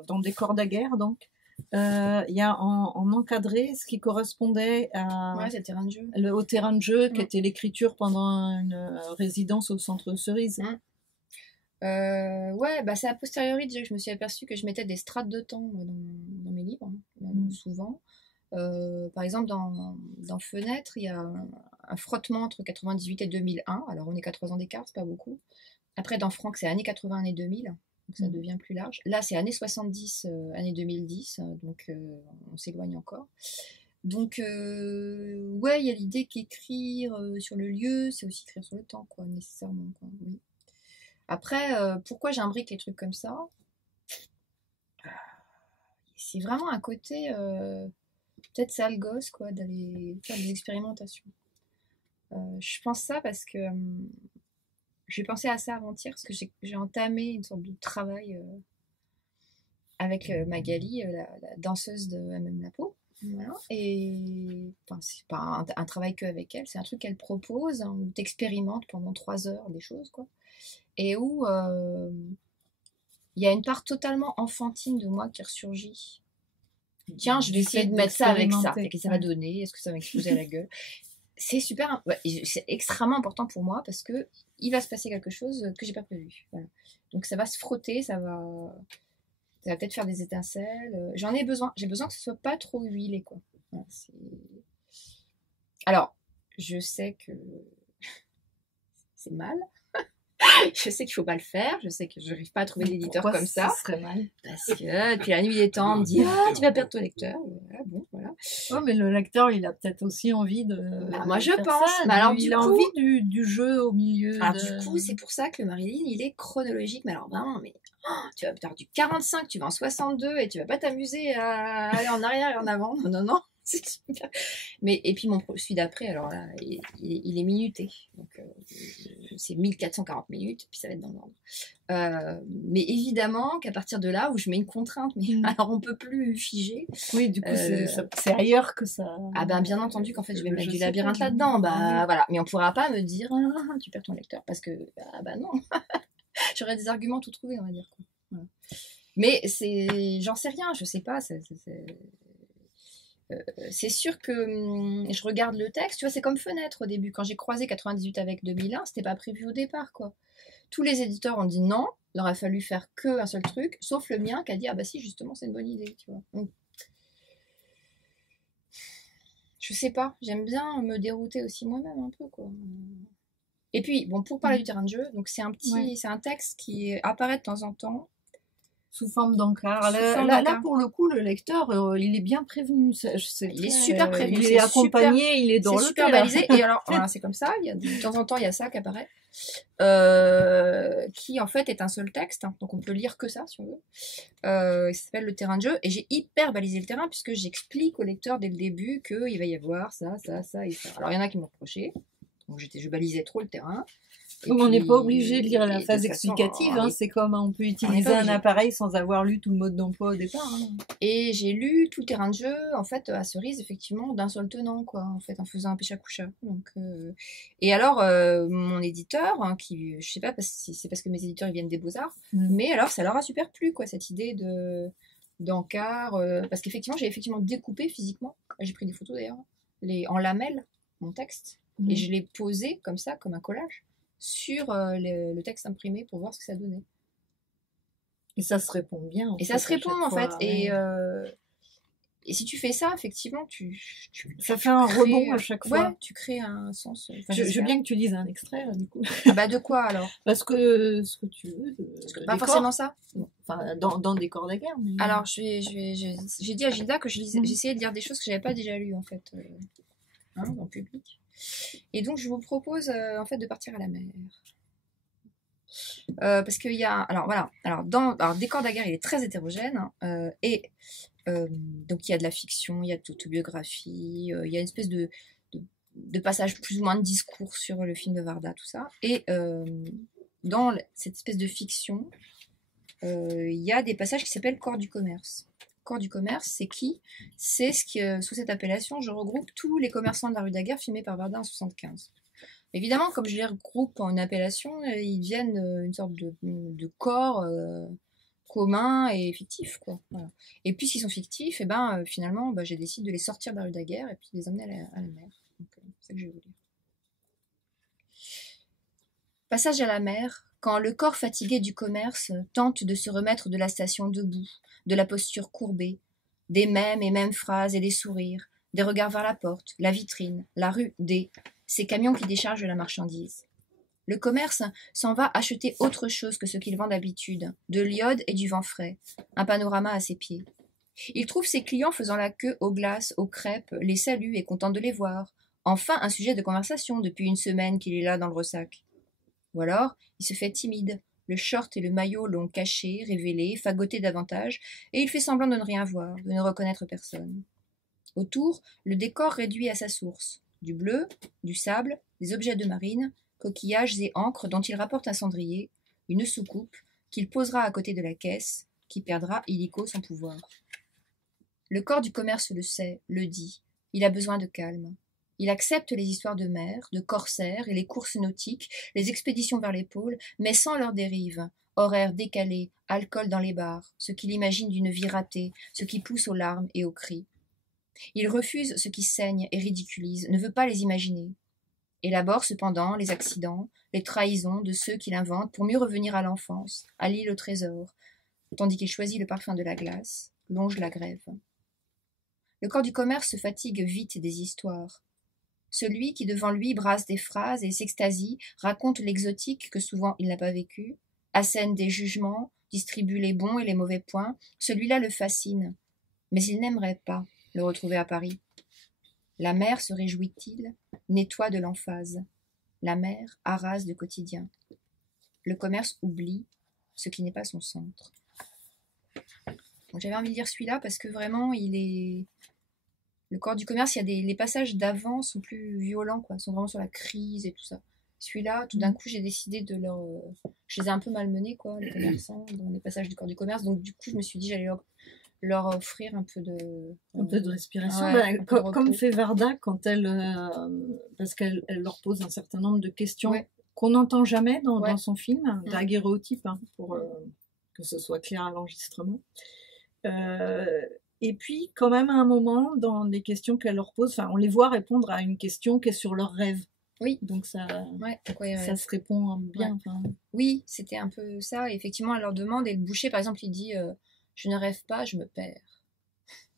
dans Décor daguerre, donc, il y a en encadré ce qui correspondait Ouais, c'est le terrain de jeu. Au terrain de jeu, qui était l'écriture pendant une résidence au centre Cerise. Ouais, bah c'est a posteriori déjà que je me suis aperçue que je mettais des strates de temps dans mes livres, souvent. Par exemple, dans Fenêtre, il y a un frottement entre 98 et 2001. Alors, on est qu'à 3 ans d'écart, c'est pas beaucoup. Après, dans Franck, c'est années 80, années 2000. Donc, ça devient plus large. Là, c'est années 70, années 2010. Donc, on s'éloigne encore. Donc, ouais, il y a l'idée qu'écrire sur le lieu, c'est aussi écrire sur le temps, quoi, nécessairement, quoi, oui. Après, pourquoi j'imbrique les trucs comme ça? C'est vraiment un côté peut-être sale gosse, quoi, d'aller faire des expérimentations. Je pense ça parce que j'ai pensé à ça avant-hier, parce que j'ai entamé une sorte de travail avec Magali, la danseuse de Même la peau. Voilà. Et enfin, c'est pas un travail que avec elle, c'est un truc qu'elle propose, hein, où tu expérimentes pendant 3 heures des choses, quoi. Et où il y a une part totalement enfantine de moi qui ressurgit. Tiens, je vais essayer de mettre ça avec ça. Qu'est-ce que ça va donner? Est-ce que ça va m'exploser à la gueule? C'est super, ouais, c'est extrêmement important pour moi parce que il va se passer quelque chose que j'ai pas prévu. Voilà. Donc ça va se frotter, ça va peut-être faire des étincelles. J'en ai besoin. J'ai besoin que ce soit pas trop huilé, quoi. Voilà, alors, je sais que c'est mal. Je sais qu'il faut pas le faire, je sais que je n'arrive pas à trouver d'éditeur comme ça. Ce serait mal. Parce que depuis la nuit des temps, on me dit ah, tu vas perdre ton lecteur. Bon, voilà. Ouais, mais le lecteur, il a peut-être aussi envie de. Bah, moi, je pense. Ça. Mais alors, il a envie du jeu au milieu. Alors, du coup, c'est pour ça que le Marilyn, il est chronologique. Mais alors, vraiment, tu vas perdre du 45, tu vas en 62 et tu vas pas t'amuser à aller en arrière et en avant. Non, non, non. C'est super. Mais, et puis, celui d'après, alors là, il est minuté. Donc, c'est 1440 minutes, puis ça va être dans l'ordre. Mais évidemment qu'à partir de là, où je mets une contrainte, mais alors on peut plus figer. Oui, du coup, c'est ailleurs que ça. Ah ben, bien entendu qu'en fait, je vais mettre du labyrinthe là-dedans. Bah, voilà. Mais on pourra pas me dire, ah, tu perds ton lecteur, parce que, ah bah non. J'aurais des arguments tout trouvés, on va dire, quoi. Voilà. Mais j'en sais rien, je sais pas, c'est sûr que je regarde le texte, tu vois, c'est comme Fenêtre au début. Quand j'ai croisé 98 avec 2001, c'était pas prévu au départ, quoi. Tous les éditeurs ont dit non, il aurait fallu faire qu'un seul truc, sauf le mien qui a dit ah bah si, justement, c'est une bonne idée, tu vois. Donc, je sais pas, j'aime bien me dérouter aussi moi-même un peu, quoi. Et puis, bon, pour parler du terrain de jeu, donc c'est un texte qui apparaît de temps en temps. Sous forme d'encart. Là, pour le coup, le lecteur, il est bien prévenu. Il est super prévenu. Il est accompagné, il est dans le super balisé. Et alors, voilà, c'est comme ça. De temps en temps, il y a ça qui apparaît. Qui, en fait, est un seul texte. Hein, donc, on peut lire que ça, si on veut. Il s'appelle Le terrain de jeu. Et j'ai hyper balisé le terrain, puisque j'explique au lecteur dès le début qu'il va y avoir ça, ça, ça et ça. Alors, il y en a qui m'ont reproché. Donc, je balisais trop le terrain. Donc on n'est pas obligé de lire la phase explicative, hein, c'est comme on peut utiliser un appareil sans avoir lu tout le mode d'emploi au départ. Hein. Et j'ai lu tout le terrain de jeu, en fait, à Cerise, effectivement, d'un seul tenant, quoi, en fait, en faisant un pécha-coucha. Donc, et alors, mon éditeur, hein, qui, je sais pas si c'est parce que mes éditeurs ils viennent des Beaux-Arts, mais alors ça leur a super plu, quoi, cette idée d'encart, parce qu'effectivement, j'ai effectivement découpé physiquement, j'ai pris des photos d'ailleurs, en lamelles, mon texte, et je l'ai posé comme ça, comme un collage, sur le texte imprimé pour voir ce que ça donnait. Et ça se répond bien. Et ça se répond en fait. Et Et si tu fais ça, effectivement, ça fait un rebond à chaque fois. Ouais, tu crées un sens. Je veux bien que tu lises un extrait, là, du coup. Ah bah de quoi alors? Parce que ce que tu veux. Pas forcément ça. Enfin, dans des corps de guerre. Mais... Alors, j'ai dit à Gilda que j'essayais de lire des choses que j'avais pas déjà lues, en fait, en public. Et donc, je vous propose, en fait, de partir à la mer. Parce qu'il y a... Alors, voilà. Alors, Décor de la guerre, il est très hétérogène. Donc, il y a de la fiction, il y a de l'autobiographie, il y a une espèce de passage plus ou moins de discours sur le film de Varda, tout ça. Et dans cette espèce de fiction, il y a des passages qui s'appellent corps du commerce. Corps du commerce, c'est qui? C'est ce qui, sous cette appellation, je regroupe tous les commerçants de la rue Daguerre filmés par Varda en 1975. Évidemment, comme je les regroupe en une appellation, ils deviennent une sorte de corps commun et fictif, quoi. Voilà. Et puisqu'ils sont fictifs, et finalement, j'ai décidé de les sortir de la rue Daguerre et puis de les emmener à la mer. Donc, c'est ça que je vais vous lire. Passage à la mer, quand le corps fatigué du commerce tente de se remettre de la station debout, de la posture courbée, des mêmes phrases et des sourires, des regards vers la porte, la vitrine, la rue, ces camions qui déchargent la marchandise. Le commerce s'en va acheter autre chose que ce qu'il vend d'habitude, de l'iode et du vent frais, un panorama à ses pieds. Il trouve ses clients faisant la queue aux glaces, aux crêpes, les salue et content de les voir. Enfin un sujet de conversation depuis une semaine qu'il est là dans le ressac. Ou alors, il se fait timide. Le short et le maillot l'ont caché, révélé, fagoté davantage, et il fait semblant de ne rien voir, de ne reconnaître personne. Autour, le décor réduit à sa source. Du bleu, du sable, des objets de marine, coquillages et encres dont il rapporte un cendrier, une soucoupe, qu'il posera à côté de la caisse, qui perdra illico son pouvoir. Le corps du commerce le sait, le dit. Il a besoin de calme. Il accepte les histoires de mer, de corsaires et les courses nautiques, les expéditions vers les pôles, mais sans leurs dérives, horaires décalés, alcool dans les bars, ce qu'il imagine d'une vie ratée, ce qui pousse aux larmes et aux cris. Il refuse ce qui saigne et ridiculise, ne veut pas les imaginer. Élabore cependant les accidents, les trahisons de ceux qu'il invente pour mieux revenir à l'enfance, à l'île au trésor, tandis qu'il choisit le parfum de la glace, longe la grève. Le corps du commerce se fatigue vite des histoires. Celui qui devant lui brasse des phrases et s'extasie, raconte l'exotique que souvent il n'a pas vécu, assène des jugements, distribue les bons et les mauvais points, celui-là le fascine. Mais il n'aimerait pas le retrouver à Paris. La mer, se réjouit-il, nettoie de l'emphase. La mer arrase de quotidien. Le commerce oublie ce qui n'est pas son centre. Donc, j'avais envie de lire celui-là parce que vraiment, il est... Le corps du commerce, les passages d'avant sont plus violents, quoi, sont vraiment sur la crise et tout ça. Celui-là, tout d'un coup, j'ai décidé de leur... Je les ai un peu malmenés, quoi, les commerçants, dans les passages du corps du commerce. Donc, du coup, je me suis dit, j'allais leur offrir un peu de respiration, ouais, comme fait Varda quand elle parce qu'elle leur pose un certain nombre de questions qu'on n'entend jamais dans son film, daguerréotype, pour que ce soit clair à l'enregistrement. Et puis quand même à un moment dans les questions qu'elle leur pose, on les voit répondre à une question qui est sur leur rêve. Oui. Donc ça se répond bien. Ouais. Oui, c'était un peu ça. Et effectivement, elle leur demande, et le boucher, par exemple, il dit je ne rêve pas, je me perds.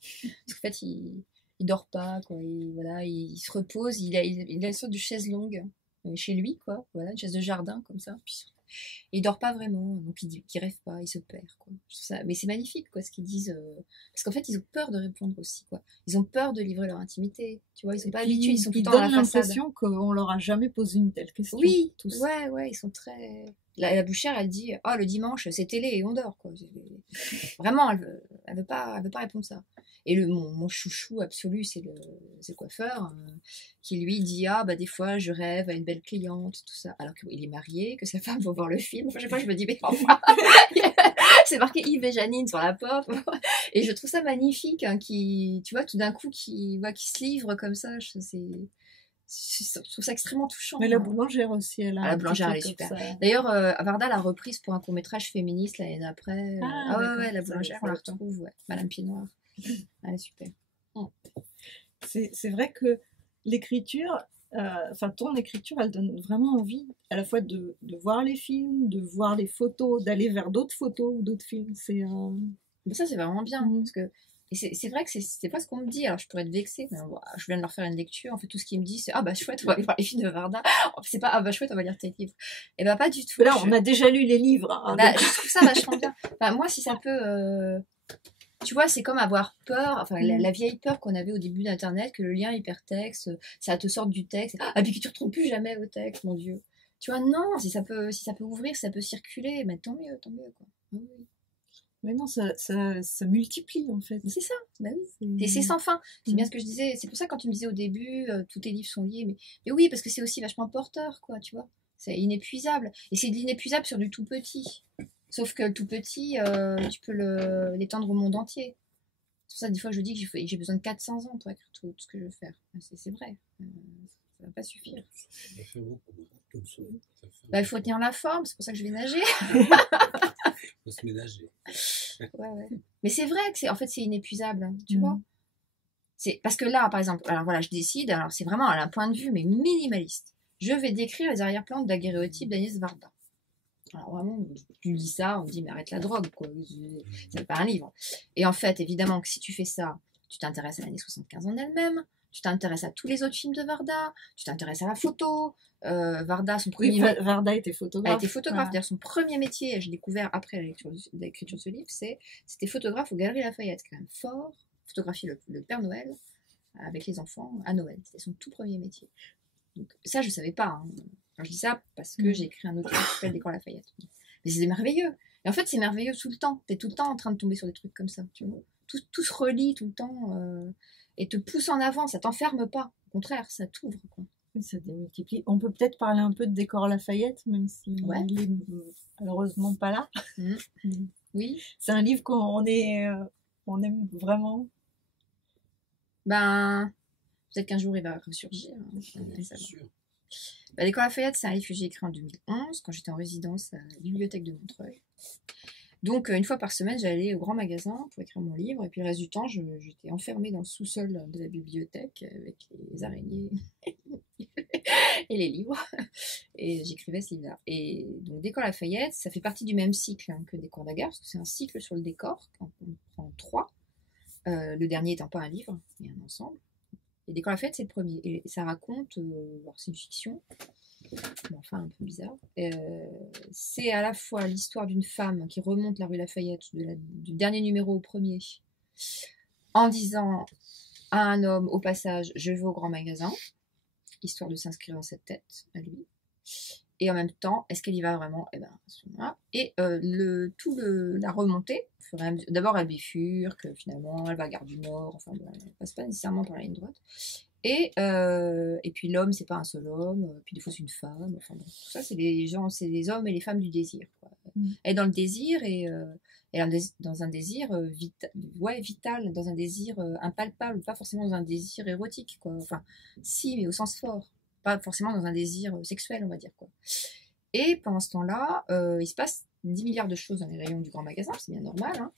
Parce qu'en fait, il dort pas, quoi. Il se repose, il a une sorte de chaise longue chez lui, quoi. Voilà, une chaise de jardin, comme ça. Puis, il dort pas vraiment, donc il dit qu'il rêve pas, il se perd, quoi. Mais c'est magnifique, quoi, ce qu'ils disent. Parce qu'en fait, ils ont peur de répondre aussi, quoi. Ils ont peur de livrer leur intimité. Tu vois, ils sont pas habitués, ils sont tout le temps à la façade. Ils donnent l'impression qu'on leur a jamais posé une telle question. Oui, tous. Ouais, ils sont très... La bouchère, elle dit « le dimanche, c'est télé et on dort, quoi. » Vraiment, elle veut pas répondre ça. Et mon chouchou absolu, c'est le coiffeur, qui lui dit « des fois, je rêve à une belle cliente, tout ça. » Alors qu'il est marié, que sa femme va voir le film. Enfin, je sais pas, je me dis « Mais enfin !» C'est marqué Yves et Janine sur la porte. Et je trouve ça magnifique, qui, tu vois, tout d'un coup, qui se livre comme ça. Je trouve ça extrêmement touchant. Mais la boulangère aussi, la boulangère, elle est super. D'ailleurs, Varda l'a reprise pour un court-métrage féministe l'année d'après. La boulangère, on la retrouve, Madame Pied-Noire. Elle est super. C'est vrai que l'écriture, ton écriture, elle donne vraiment envie à la fois de voir les films, de voir les photos, d'aller vers d'autres photos ou d'autres films. Ça, c'est vraiment bien, parce que Et c'est vrai que c'est pas ce qu'on me dit, alors je pourrais être vexée, mais je viens de leur faire une lecture, en fait tout ce qu'ils me disent c'est ah bah chouette, on va aller voir les films de Varda, c'est pas ah bah chouette, on va lire tes livres. Et bah pas du tout. Là, on a déjà lu les livres. Hein, bah, je trouve ça vachement bien. Enfin, moi, si ça peut. Tu vois, c'est comme avoir peur, enfin la vieille peur qu'on avait au début d'Internet, que le lien hypertexte, ça te sorte du texte, ah puis que tu ne retrouves plus jamais au texte, mon Dieu. Tu vois, non, si ça peut ouvrir, si ça peut circuler, mais tant mieux, quoi. Oui. Mais non, ça multiplie en fait. C'est ça, bah oui. Et c'est sans fin. C'est bien ce que je disais. C'est pour ça quand tu me disais au début, tous tes livres sont liés, mais oui, parce que c'est aussi vachement porteur, quoi, tu vois. C'est inépuisable. Et c'est de l'inépuisable sur du tout petit. Sauf que le tout petit, tu peux l'étendre au monde entier. C'est pour ça, des fois, je dis que j'ai besoin de 400 ans pour écrire tout ce que je veux faire. C'est vrai. Ça va pas suffire. Ça fait beaucoup. Bah, il faut tenir la forme, c'est pour ça que je vais nager. Il faut se ménager. Ouais. Mais c'est vrai que en fait, c'est inépuisable, hein, tu vois. C'est parce que là, par exemple, alors voilà, je décide, alors c'est vraiment à un point de vue, mais minimaliste. Je vais décrire les arrière-plans de daguerréotype d'Agnès Varda. Alors vraiment, tu lis ça, on me dit mais arrête la drogue, quoi. C'est pas un livre. Et en fait, évidemment que si tu fais ça, tu t'intéresses à l'année 75 en elle-même, tu t'intéresses à tous les autres films de Varda, tu t'intéresses à la photo. Varda, son premier métier. Varda était photographe. Elle était photographe. D'ailleurs, son premier métier, j'ai découvert après l'écriture de ce livre, c'était photographe aux Galeries Lafayette, quand même fort. Photographier le Père Noël avec les enfants à Noël. C'était son tout premier métier. Donc ça, je savais pas. Hein. Alors, je dis ça parce que j'ai écrit un autre livre qui s'appelle Décor Lafayette. Mais c'est merveilleux. Et en fait, c'est merveilleux tout le temps. Tu es tout le temps en train de tomber sur des trucs comme ça. Tu vois. Tout se relie tout le temps et te pousse en avant. Ça t'enferme pas. Au contraire, ça t'ouvre. Quoi. Oui, ça démultiplie. On peut peut-être parler un peu de Décor Lafayette, même si il est malheureusement pas là. Oui. C'est un livre qu'on aime vraiment. Ben, peut-être qu'un jour il va ressurgir. C'est sûr. Décor Lafayette, c'est un livre que j'ai écrit en 2011, quand j'étais en résidence à la bibliothèque de Montreuil. Donc, une fois par semaine, j'allais au grand magasin pour écrire mon livre, et puis le reste du temps, j'étais enfermée dans le sous-sol de la bibliothèque avec les araignées et les livres, et j'écrivais ce livre-là. Et donc, Décor Lafayette, ça fait partie du même cycle que Décor Daguerre, parce que c'est un cycle sur le décor, on prend 3, le dernier étant pas un livre, mais un ensemble. Et Décor Lafayette, c'est le premier. Et ça raconte, alors c'est une fiction, mais enfin un peu bizarre. C'est à la fois l'histoire d'une femme qui remonte la rue Lafayette, du dernier numéro au premier, en disant à un homme au passage, je vais au grand magasin, histoire de s'inscrire dans cette tête à lui. Et en même temps, est-ce qu'elle y va vraiment? Eh ben, à ce moment-là. Et la remontée, d'abord elle bifurque, finalement elle va à Gare du Nord, enfin elle passe pas nécessairement par la ligne droite. Et puis l'homme, c'est pas un seul homme, puis des fois c'est une femme, enfin bon, tout ça c'est des hommes et les femmes du désir. Quoi. Elle est dans le désir et dans un désir vital, dans un désir impalpable, pas forcément dans un désir érotique, quoi. Enfin, si, mais au sens fort. Pas forcément dans un désir sexuel, on va dire, quoi. Et pendant ce temps-là, il se passe 10 milliards de choses dans les rayons du grand magasin, c'est bien normal, hein.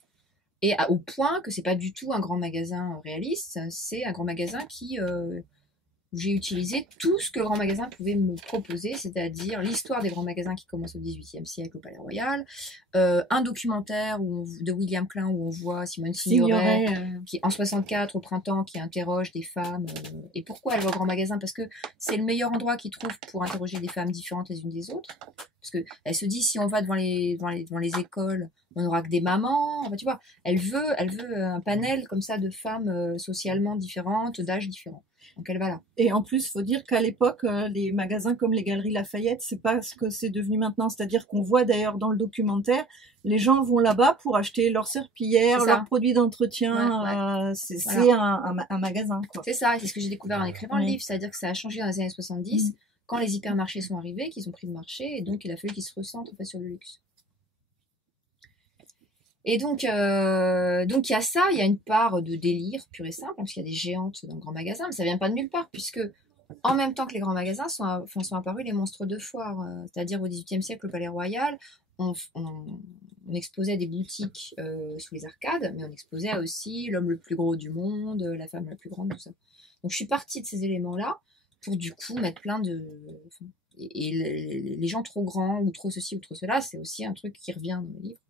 Et au point que c'est pas du tout un grand magasin réaliste, c'est un grand magasin où j'ai utilisé tout ce que le grand magasin pouvait me proposer, c'est-à-dire l'histoire des grands magasins qui commence au XVIIIe siècle au Palais Royal, un documentaire de William Klein où on voit Simone Signoret qui en 64 au printemps qui interroge des femmes et pourquoi elle va au grand magasin, parce que c'est le meilleur endroit qu'ils trouvent pour interroger des femmes différentes les unes des autres, parce que elle se dit si on va devant les écoles on n'aura que des mamans, enfin, tu vois, elle veut un panel comme ça de femmes socialement différentes, d'âge différents. Donc elle va là. Et en plus, il faut dire qu'à l'époque, les magasins comme les Galeries Lafayette, c'est pas ce que c'est devenu maintenant. C'est-à-dire qu'on voit d'ailleurs dans le documentaire, les gens vont là-bas pour acheter leurs serpillères, leurs produits d'entretien. C'est un magasin, quoi. C'est ça, et c'est ce que j'ai découvert en écrivant le livre. C'est-à-dire que ça a changé dans les années 70, quand les hypermarchés sont arrivés, qu'ils ont pris le marché, et donc il a fallu qu'ils se recentrent sur le luxe. Et donc il y a ça, il y a une part de délire pur et simple, parce qu'il y a des géantes dans le grand magasin, mais ça vient pas de nulle part, puisque en même temps que les grands magasins sont apparus les monstres de foire, c'est-à-dire au XVIIIe siècle au Palais Royal, on exposait des boutiques sous les arcades, mais on exposait aussi l'homme le plus gros du monde, la femme la plus grande, tout ça. Donc je suis partie de ces éléments-là pour du coup mettre plein de... Et les gens trop grands, ou trop ceci, ou trop cela, c'est aussi un truc qui revient dans le livre.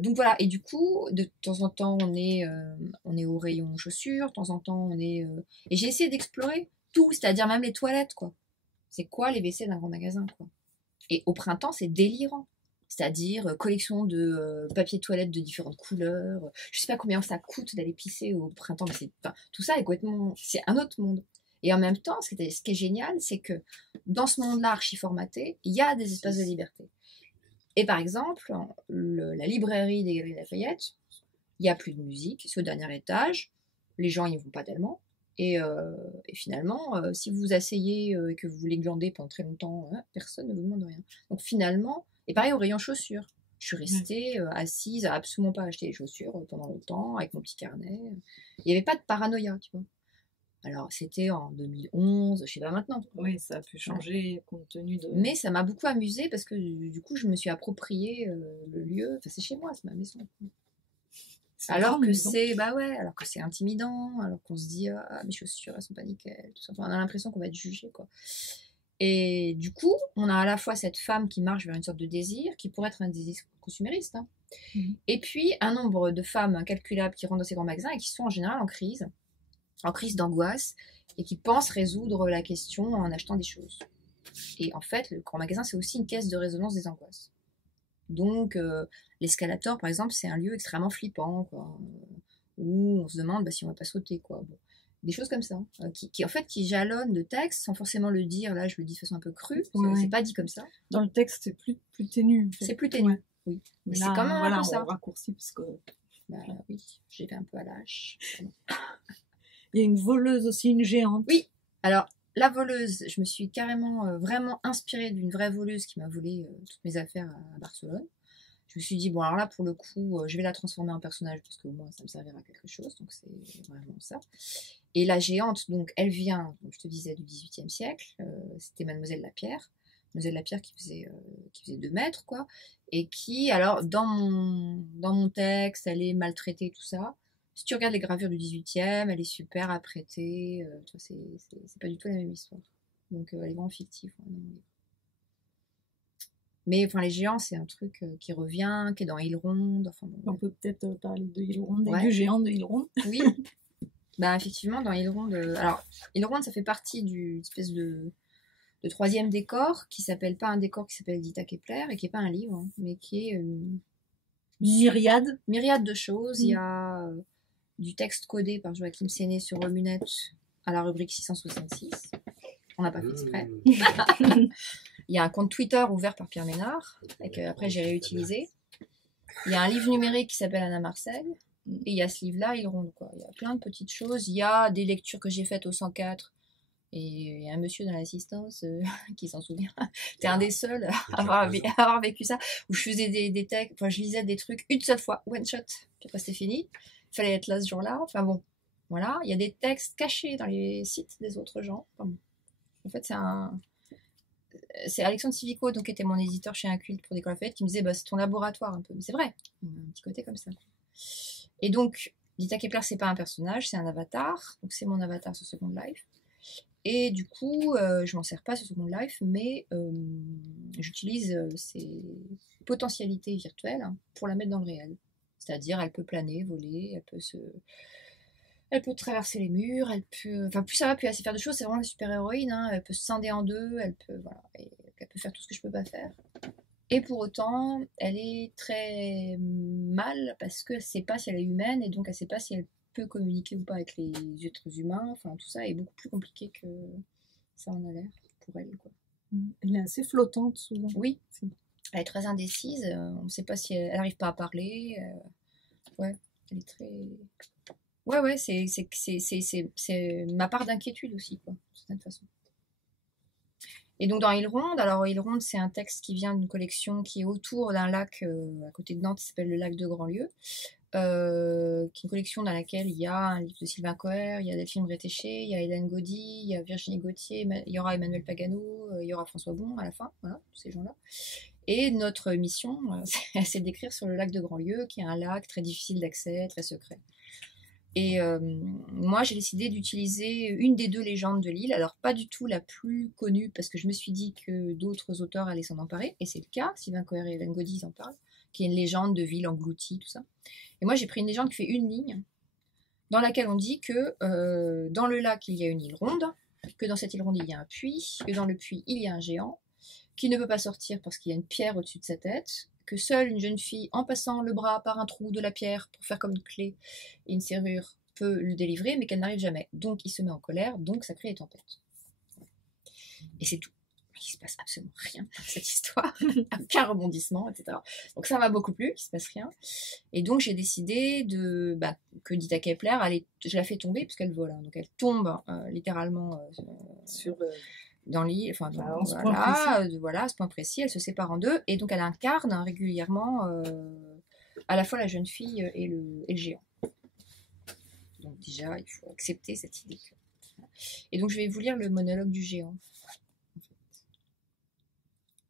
Donc voilà, et du coup, de temps en temps, on est au rayon chaussures, de temps en temps, on est... Et j'ai essayé d'explorer tout, c'est-à-dire même les toilettes, quoi. C'est quoi les WC d'un grand magasin, quoi. Et au printemps, c'est délirant. C'est-à-dire collection de papier toilette de différentes couleurs. Je sais pas combien ça coûte d'aller pisser au printemps, mais enfin, tout ça est complètement... C'est un autre monde. Et en même temps, ce qui est génial, c'est que dans ce monde-là archi-formaté, il y a des espaces de liberté. Et par exemple, la librairie des Galeries Lafayette, il n'y a plus de musique, c'est au dernier étage, les gens n'y vont pas tellement. Et finalement, si vous vous asseyez et que vous voulez glander pendant très longtemps, personne ne vous demande rien. Donc finalement, et pareil au rayon chaussures. Je suis restée assise à absolument pas acheter les chaussures pendant longtemps, avec mon petit carnet. Il n'y avait pas de paranoïa, tu vois. Alors, c'était en 2011, je sais pas maintenant. Oui, ça a pu changer compte tenu de... Mais ça m'a beaucoup amusée parce que du coup, je me suis approprié le lieu. Enfin, c'est chez moi, c'est ma maison. Alors que alors que c'est intimidant, alors qu'on se dit, ah, mes chaussures, elles sont pas nickel, tout ça. Enfin, on a l'impression qu'on va être jugé, quoi. Et du coup, on a à la fois cette femme qui marche vers une sorte de désir, qui pourrait être un désir consumériste, hein. Et puis un nombre de femmes incalculables qui rentrent dans ces grands magasins et qui sont en général en crise d'angoisse, et qui pensent résoudre la question en achetant des choses. Et en fait, le grand magasin, c'est aussi une caisse de résonance des angoisses. Donc, l'escalator, par exemple, c'est un lieu extrêmement flippant, quoi, où on se demande si on va pas sauter, quoi. Bon, des choses comme ça, qui en fait, qui jalonnent de texte sans forcément le dire. Là, je le dis de façon un peu crue, c'est pas dit comme ça. Dans le texte, c'est plus ténu. En fait. C'est plus ténu, oui. Mais là, c'est quand même voilà, un peu ça. On raccourcit parce que... Bah oui, j'ai fait un peu à l'âge. Il y a une voleuse aussi, une géante. Oui, alors la voleuse, je me suis carrément vraiment inspirée d'une vraie voleuse qui m'a volé toutes mes affaires à Barcelone. Je me suis dit, bon alors là pour le coup, je vais la transformer en personnage parce qu'au moins ça me servira à quelque chose, donc c'est vraiment ça. Et la géante, donc elle vient, donc, je te disais, du XVIIIe siècle, c'était Mademoiselle Lapierre. Mademoiselle Lapierre qui faisait 2 mètres, quoi, et qui, alors dans mon texte, elle est maltraitée, tout ça. Si tu regardes les gravures du 18e, elle est super apprêtée. C'est pas du tout la même histoire. Donc elle est vraiment fictive. Mais enfin, les géants, c'est un truc qui revient, qui est dans Île-Ronde. Enfin, bon, on peut peut-être parler de Île-Ronde, ouais. Du géant de Île-Ronde. Oui. Bah, effectivement, dans Île-Ronde. Alors, Île-Ronde, ça fait partie d'une espèce de 3e décor qui s'appelle pas un décor, qui s'appelle Dita Kepler et qui est pas un livre, hein, mais qui est une myriade de choses. Il y a du texte codé par Joachim Séné sur Romunet à la rubrique 666. On n'a pas fait exprès. Il y a un compte Twitter ouvert par Pierre Ménard, et que après j'ai réutilisé. Il y a un livre numérique qui s'appelle Anna Marseille. Et il y a ce livre-là, Île-Ronde, quoi. Il y a plein de petites choses. Il y a des lectures que j'ai faites au 104. Et il y a un monsieur dans l'assistance qui s'en souvient. T'es un des seuls à avoir vécu ça. Où je faisais des textes, enfin je lisais des trucs une seule fois, one shot. Puis après c'était fini. Il fallait être là ce jour-là. Enfin bon, voilà. Il y a des textes cachés dans les sites des autres gens. Enfin, bon. En fait, c'est Alexandre Civico, donc, qui était mon éditeur chez Inculte pour Décolle Lafayette, qui me disait, bah, c'est ton laboratoire un peu. Mais c'est vrai. Il y a un petit côté comme ça. Et donc, Dita Kepler, c'est pas un personnage, c'est un avatar. Donc, c'est mon avatar sur Second Life. Et du coup, je m'en sers pas sur Second Life, mais j'utilise ces potentialités virtuelles pour la mettre dans le réel. C'est-à-dire, elle peut planer, voler, elle peut traverser les murs, enfin, plus ça va, plus elle sait faire de choses. C'est vraiment la super-héroïne, hein. Elle peut se scinder en deux, elle peut faire tout ce que je peux pas faire. Et pour autant, elle est très mal parce qu'elle sait pas si elle est humaine et donc elle sait pas si elle peut communiquer ou pas avec les êtres humains. Enfin, tout ça est beaucoup plus compliqué que ça en a l'air pour elle, quoi. Elle est assez flottante souvent. Oui, elle est très indécise. On ne sait pas si elle n'arrive pas à parler. Ouais, elle est très... Ouais, c'est ma part d'inquiétude aussi, quoi, de certaine façon. Et donc dans Île-Ronde, alors Île-Ronde, c'est un texte qui vient d'une collection qui est autour d'un lac à côté de Nantes, qui s'appelle le lac de Grandlieu, qui est une collection dans laquelle il y a un livre de Sylvain Coher, il y a Delphine Bretéché, il y a Hélène Gaudy, il y a Virginie Gauthier, il y aura Emmanuel Pagano, il y aura François Bon à la fin, voilà, tous ces gens-là. Et notre mission, c'est d'écrire sur le lac de Grandlieu, qui est un lac très difficile d'accès, très secret. Et moi, j'ai décidé d'utiliser une des 2 légendes de l'île, alors pas du tout la plus connue, parce que je me suis dit que d'autres auteurs allaient s'en emparer, et c'est le cas, Sylvain Coher et Hélène Gaudy en parlent, qui est une légende de ville engloutie, tout ça. Et moi, j'ai pris une légende qui fait une ligne, dans laquelle on dit que dans le lac, il y a une île ronde, que dans cette île ronde, il y a un puits, que dans le puits, il y a un géant, qui ne peut pas sortir parce qu'il y a une pierre au-dessus de sa tête, que seule une jeune fille, en passant le bras par un trou de la pierre pour faire comme une clé et une serrure, peut le délivrer, mais qu'elle n'arrive jamais. Donc il se met en colère, donc ça crée des tempêtes. Et c'est tout. Il se passe absolument rien dans cette histoire, aucun rebondissement, etc. Donc ça m'a beaucoup plu, qu'il se passe rien. Et donc j'ai décidé que Dita Kepler, je la fais tomber puisqu'elle vole. Hein. Donc elle tombe littéralement Sur dans l'île, enfin à ce voilà, à ce point précis, elle se sépare en deux, et donc elle incarne régulièrement à la fois la jeune fille et le géant. Donc déjà, il faut accepter cette idée. Et donc je vais vous lire le monologue du géant.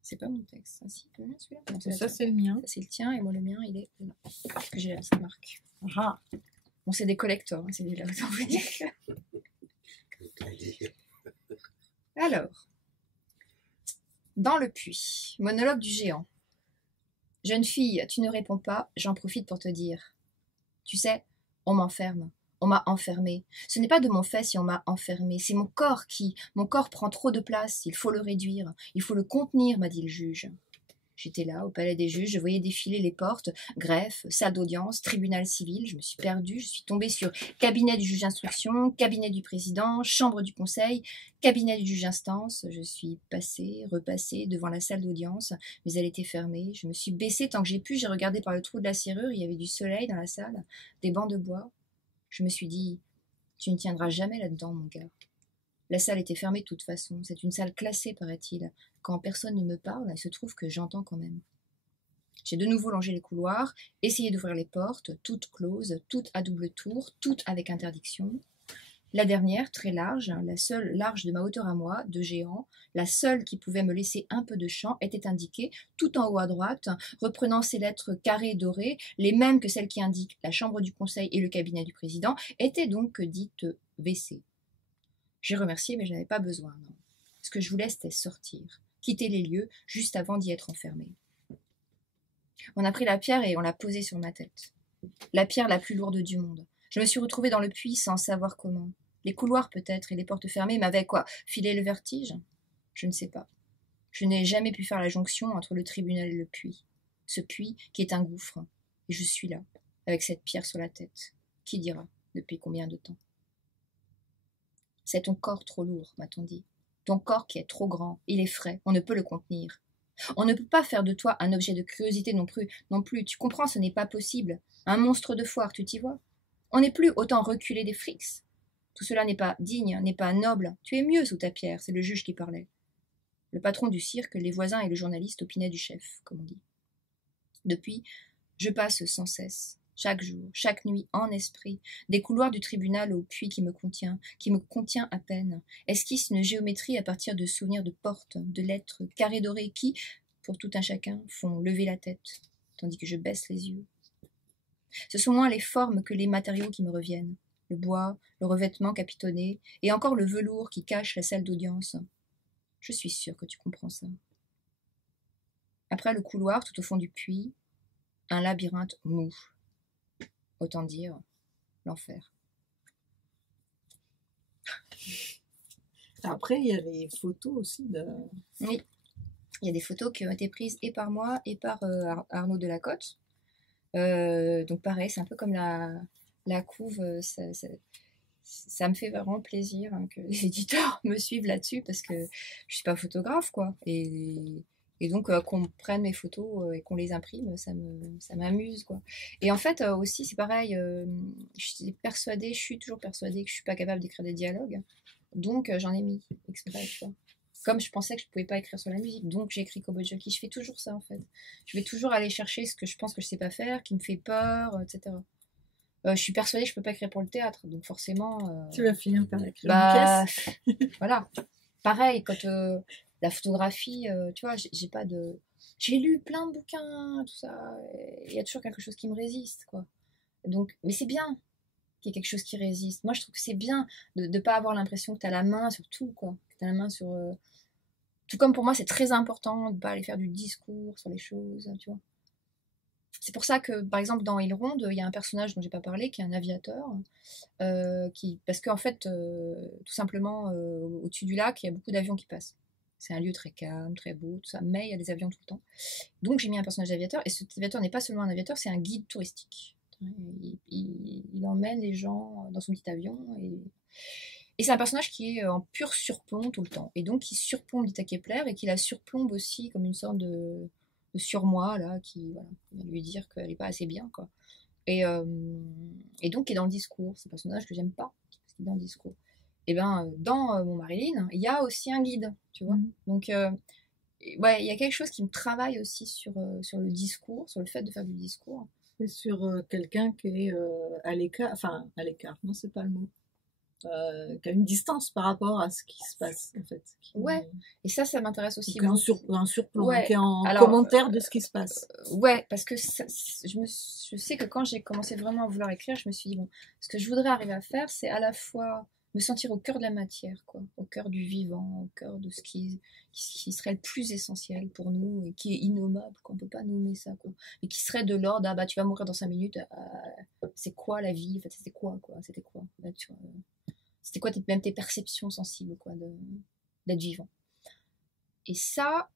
C'est pas mon texte, ça, si, le mien, celui-là. Non, ça, c'est le mien. Ça, c'est le tien, et moi, le mien, il est là. Parce que j'ai la petite marque. Ah. Bon, c'est des collectors, hein, c'est là, autant vous dire. Alors, dans le puits, monologue du géant. Jeune fille, tu ne réponds pas, j'en profite pour te dire. Tu sais, on m'enferme. On m'a enfermée. Ce n'est pas de mon fait si on m'a enfermée, c'est mon corps qui. Mon corps prend trop de place, il faut le réduire, il faut le contenir, m'a dit le juge. J'étais là, au palais des juges, je voyais défiler les portes, greffe, salle d'audience, tribunal civil, je me suis perdue, je suis tombée sur cabinet du juge d'instruction, cabinet du président, chambre du conseil, cabinet du juge d'instance, je suis passée, repassée devant la salle d'audience, mais elle était fermée, je me suis baissée tant que j'ai pu, j'ai regardé par le trou de la serrure, il y avait du soleil dans la salle, des bancs de bois. Je me suis dit, tu ne tiendras jamais là-dedans, mon gars. La salle était fermée de toute façon. C'est une salle classée, paraît-il. Quand personne ne me parle, il se trouve que j'entends quand même. J'ai de nouveau longé les couloirs, essayé d'ouvrir les portes, toutes closes, toutes à double tour, toutes avec interdiction. La dernière, très large, la seule large de ma hauteur à moi, de géant, la seule qui pouvait me laisser un peu de champ, était indiquée, tout en haut à droite, reprenant ces lettres carrées dorées, les mêmes que celles qui indiquent la chambre du conseil et le cabinet du président, étaient donc dites WC. J'ai remercié, mais je n'avais pas besoin, non. Ce que je voulais, c'était sortir, quitter les lieux, juste avant d'y être enfermée. On a pris la pierre et on l'a posée sur ma tête. La pierre la plus lourde du monde. Je me suis retrouvée dans le puits sans savoir comment. Les couloirs peut-être et les portes fermées m'avaient filé le vertige? Je ne sais pas. Je n'ai jamais pu faire la jonction entre le tribunal et le puits. Ce puits qui est un gouffre. Et je suis là, avec cette pierre sur la tête. Qui dira depuis combien de temps? C'est ton corps trop lourd, m'a-t-on dit. Ton corps qui est trop grand, il est frais, on ne peut le contenir. On ne peut pas faire de toi un objet de curiosité non plus. Tu comprends, ce n'est pas possible. Un monstre de foire, tu t'y vois? On n'est plus autant reculé des frics. Tout cela n'est pas digne, n'est pas noble. Tu es mieux sous ta pierre, c'est le juge qui parlait. Le patron du cirque, les voisins et le journaliste opinaient du chef, comme on dit. Depuis, je passe sans cesse, chaque jour, chaque nuit, en esprit, des couloirs du tribunal au puits qui me contient à peine, esquisse une géométrie à partir de souvenirs de portes, de lettres, carrés dorés qui, pour tout un chacun, font lever la tête, tandis que je baisse les yeux. Ce sont moins les formes que les matériaux qui me reviennent. Le bois, le revêtement capitonné, et encore le velours qui cache la salle d'audience. Je suis sûre que tu comprends ça. Après le couloir, tout au fond du puits, un labyrinthe mou. Autant dire l'enfer. Après, il y a les photos aussi de... Oui, il y a des photos qui ont été prises et par moi et par Arnaud Delacote. Donc pareil, c'est un peu comme la couve, ça me fait vraiment plaisir que les éditeurs me suivent là-dessus parce que je suis pas photographe, quoi. Et donc qu'on prenne mes photos et qu'on les imprime, ça m'amuse, quoi. Et en fait aussi c'est pareil, je suis toujours persuadée que je suis pas capable d'écrire des dialogues, donc j'en ai mis exprès, tu vois. Comme je pensais que je pouvais pas écrire sur la musique, donc j'ai écrit Cowboy Junkie. Je fais toujours ça en fait. Je vais toujours aller chercher ce que je pense que je sais pas faire, qui me fait peur, etc. Je suis persuadée que je peux pas écrire pour le théâtre, donc forcément. Tu vas finir par écrire une pièce. Voilà. Pareil, quand la photographie, tu vois, j'ai pas de. J'ai lu plein de bouquins, tout ça. Il y a toujours quelque chose qui me résiste, quoi. Donc, mais c'est bien qu'il y ait quelque chose qui résiste. Moi, je trouve que c'est bien de ne pas avoir l'impression que tu as la main sur tout, quoi. Que tu as la main sur. Tout comme pour moi, c'est très important de ne pas aller faire du discours sur les choses, tu vois. C'est pour ça que, par exemple, dans Île Ronde, il y a un personnage dont j'ai pas parlé, qui est un aviateur, parce qu'en fait, tout simplement, au-dessus du lac, il y a beaucoup d'avions qui passent. C'est un lieu très calme, très beau, tout ça, mais il y a des avions tout le temps. Donc j'ai mis un personnage d'aviateur, et cet aviateur n'est pas seulement un aviateur, c'est un guide touristique. Il emmène les gens dans son petit avion, et c'est un personnage qui est en pur surplomb tout le temps, et donc qui surplombe Dita Kepler, et qui la surplombe aussi comme une sorte de surmoi, là, qui voilà, va lui dire qu'elle n'est pas assez bien, quoi. Et donc, qui est dans le discours. C'est un personnage que j'aime pas, parce qu'il est dans le discours. Et ben, dans mon Marilyn, il y a aussi un guide, tu vois. Donc, ouais, il y a quelque chose qui me travaille aussi sur le discours, sur le fait de faire du discours. Et sur quelqu'un qui est à l'écart, enfin, à l'écart, non, c'est pas le mot. Qui a une distance par rapport à ce qui se passe, en fait. Ouais, et ça m'intéresse aussi. Un surplomb, ouais. qui est en commentaire de ce qui se passe. Ouais, parce que je sais que quand j'ai commencé vraiment à vouloir écrire, je me suis dit, bon, ce que je voudrais arriver à faire, c'est à la fois me sentir au cœur de la matière, quoi, au cœur du vivant, au cœur de ce qui serait le plus essentiel pour nous, et qui est innommable, qu'on ne peut pas nommer ça, quoi. Et qui serait de l'ordre, ah bah tu vas mourir dans 5 minutes, c'est quoi la vie, en fait, c'était quoi, c'était quoi, là, c'était quoi même tes perceptions sensibles, quoi, d'être vivant. Et ça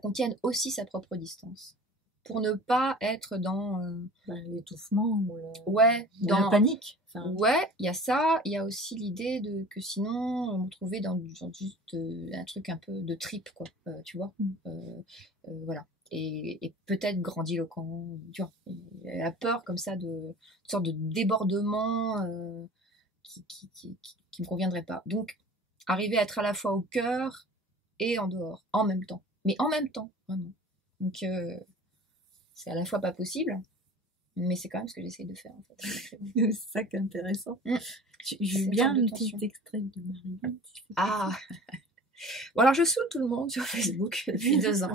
contienne aussi sa propre distance. Pour ne pas être dans l'étouffement ou dans la panique. Enfin... Ouais, il y a ça. Il y a aussi l'idée que sinon, on me retrouvait dans juste un truc un peu de trip, quoi. Tu vois. Voilà. Et peut-être grandiloquent. Tu vois. Et la peur comme ça une sorte de débordement qui me conviendrait pas. Donc, arriver à être à la fois au cœur et en dehors, en même temps. Mais en même temps, vraiment. Donc, c'est à la fois pas possible, mais c'est quand même ce que j'essaye de faire, en fait. C'est ça qui est intéressant. J'ai bien un petit extrait de Marilyn. Ah bon, alors je saoule tout le monde sur Facebook depuis 2 ans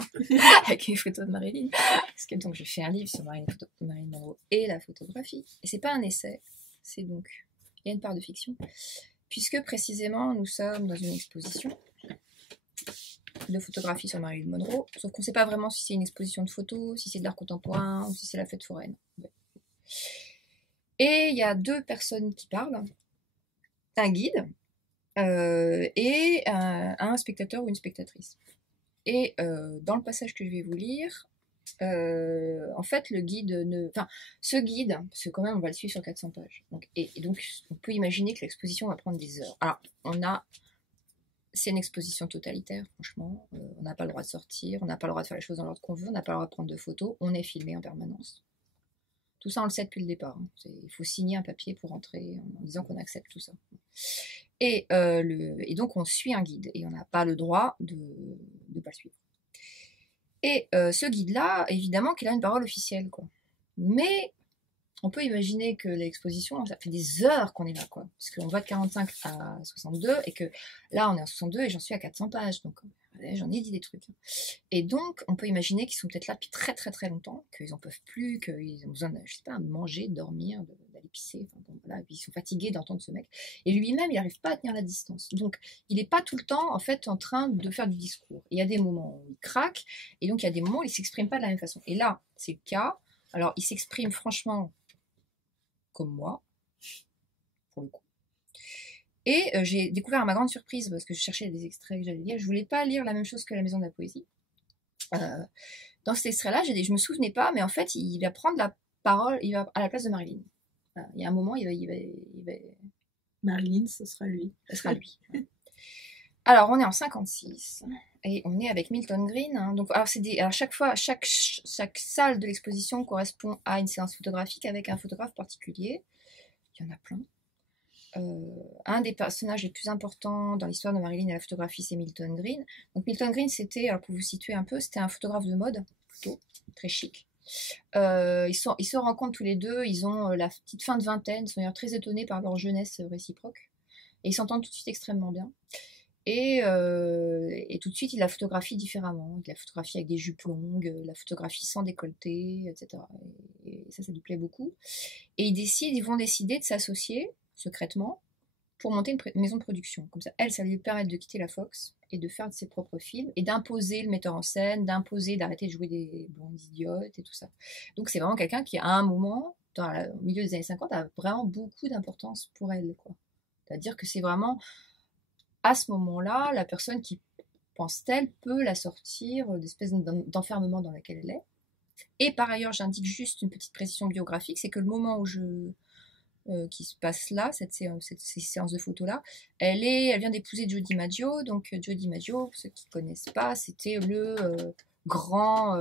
avec les photos de Marilyn. Parce que donc, je fais un livre sur Marilyn Monroe et la photographie. Et c'est pas un essai, c'est donc... Il y a une part de fiction. Puisque précisément, nous sommes dans une exposition de photographie sur Marilyn Monroe, sauf qu'on ne sait pas vraiment si c'est une exposition de photos, si c'est de l'art contemporain ou si c'est la fête foraine. Ouais. Et il y a 2 personnes qui parlent, un guide et un spectateur ou une spectatrice. Et dans le passage que je vais vous lire, en fait, le guide ce guide, parce que quand même on va le suivre sur 400 pages. Donc, et donc on peut imaginer que l'exposition va prendre des heures. Alors, c'est une exposition totalitaire, franchement. On n'a pas le droit de sortir, on n'a pas le droit de faire les choses dans l'ordre qu'on veut, on n'a pas le droit de prendre de photos, on est filmé en permanence. Tout ça, on le sait depuis le départ. Il faut signer un papier pour entrer en disant qu'on accepte tout ça. Et donc, on suit un guide et on n'a pas le droit de ne pas le suivre. Et ce guide-là, évidemment qu'il a une parole officielle, quoi. Mais on peut imaginer que l'exposition, ça fait des heures qu'on est là, quoi. Parce qu'on va de 45 à 62, et que là, on est en 62 et j'en suis à 400 pages. Donc, j'en ai dit des trucs. Et donc, on peut imaginer qu'ils sont peut-être là depuis très très très longtemps, qu'ils n'en peuvent plus, qu'ils ont besoin de, je sais pas, de manger, de dormir, d'aller pisser. Enfin, bon, voilà, ils sont fatigués d'entendre ce mec. Et lui-même, il n'arrive pas à tenir la distance. Donc, il n'est pas tout le temps, en fait, en train de faire du discours. Il y a des moments où il craque, et donc il y a des moments où il ne s'exprime pas de la même façon. Et là, c'est le cas. Alors, il s'exprime franchement comme moi, pour le coup. Et j'ai découvert à ma grande surprise, parce que je cherchais des extraits que j'allais lire, je voulais pas lire la même chose que la Maison de la Poésie. Dans cet extrait-là, je me souvenais pas, mais en fait, il va prendre la parole, il va à la place de Marilyn. Il y a un moment, il va... Marilyn, ce sera lui. Ce sera lui. Alors, on est en 56, et on est avec Milton Green. Hein, donc, alors chaque fois, chaque salle de l'exposition correspond à une séance photographique avec un photographe particulier. Il y en a plein. Un des personnages les plus importants dans l'histoire de Marilyn et la photographie, c'est Milton Green. Donc Milton Green, c'était, alors pour vous situer un peu, c'était un photographe de mode, plutôt, très chic. Ils se rencontrent tous les deux, ils ont la petite fin de vingtaine, ils sont d'ailleurs très étonnés par leur jeunesse réciproque, et ils s'entendent tout de suite extrêmement bien. Et tout de suite, il la photographie différemment. Il la photographie avec des jupes longues, la photographie sans décolleté, etc. Et ça lui plaît beaucoup. Et ils vont décider de s'associer secrètement pour monter une maison de production. Comme ça, elle, ça lui permet de quitter la Fox et de faire ses propres films et d'imposer le metteur en scène, d'imposer d'arrêter de jouer des blondes idiotes et tout ça. Donc c'est vraiment quelqu'un qui, à un moment, au milieu des années 50, a vraiment beaucoup d'importance pour elle, quoi. C'est-à-dire que c'est vraiment, à ce moment-là, la personne qui pense-t-elle peut la sortir d'espèce d'enfermement dans laquelle elle est. Et par ailleurs, j'indique juste une petite précision biographique, c'est que le moment où qui se passe là, ces séances de photos-là, elle vient d'épouser Joe DiMaggio. Donc Joe DiMaggio, pour ceux qui ne connaissent pas, c'était le grand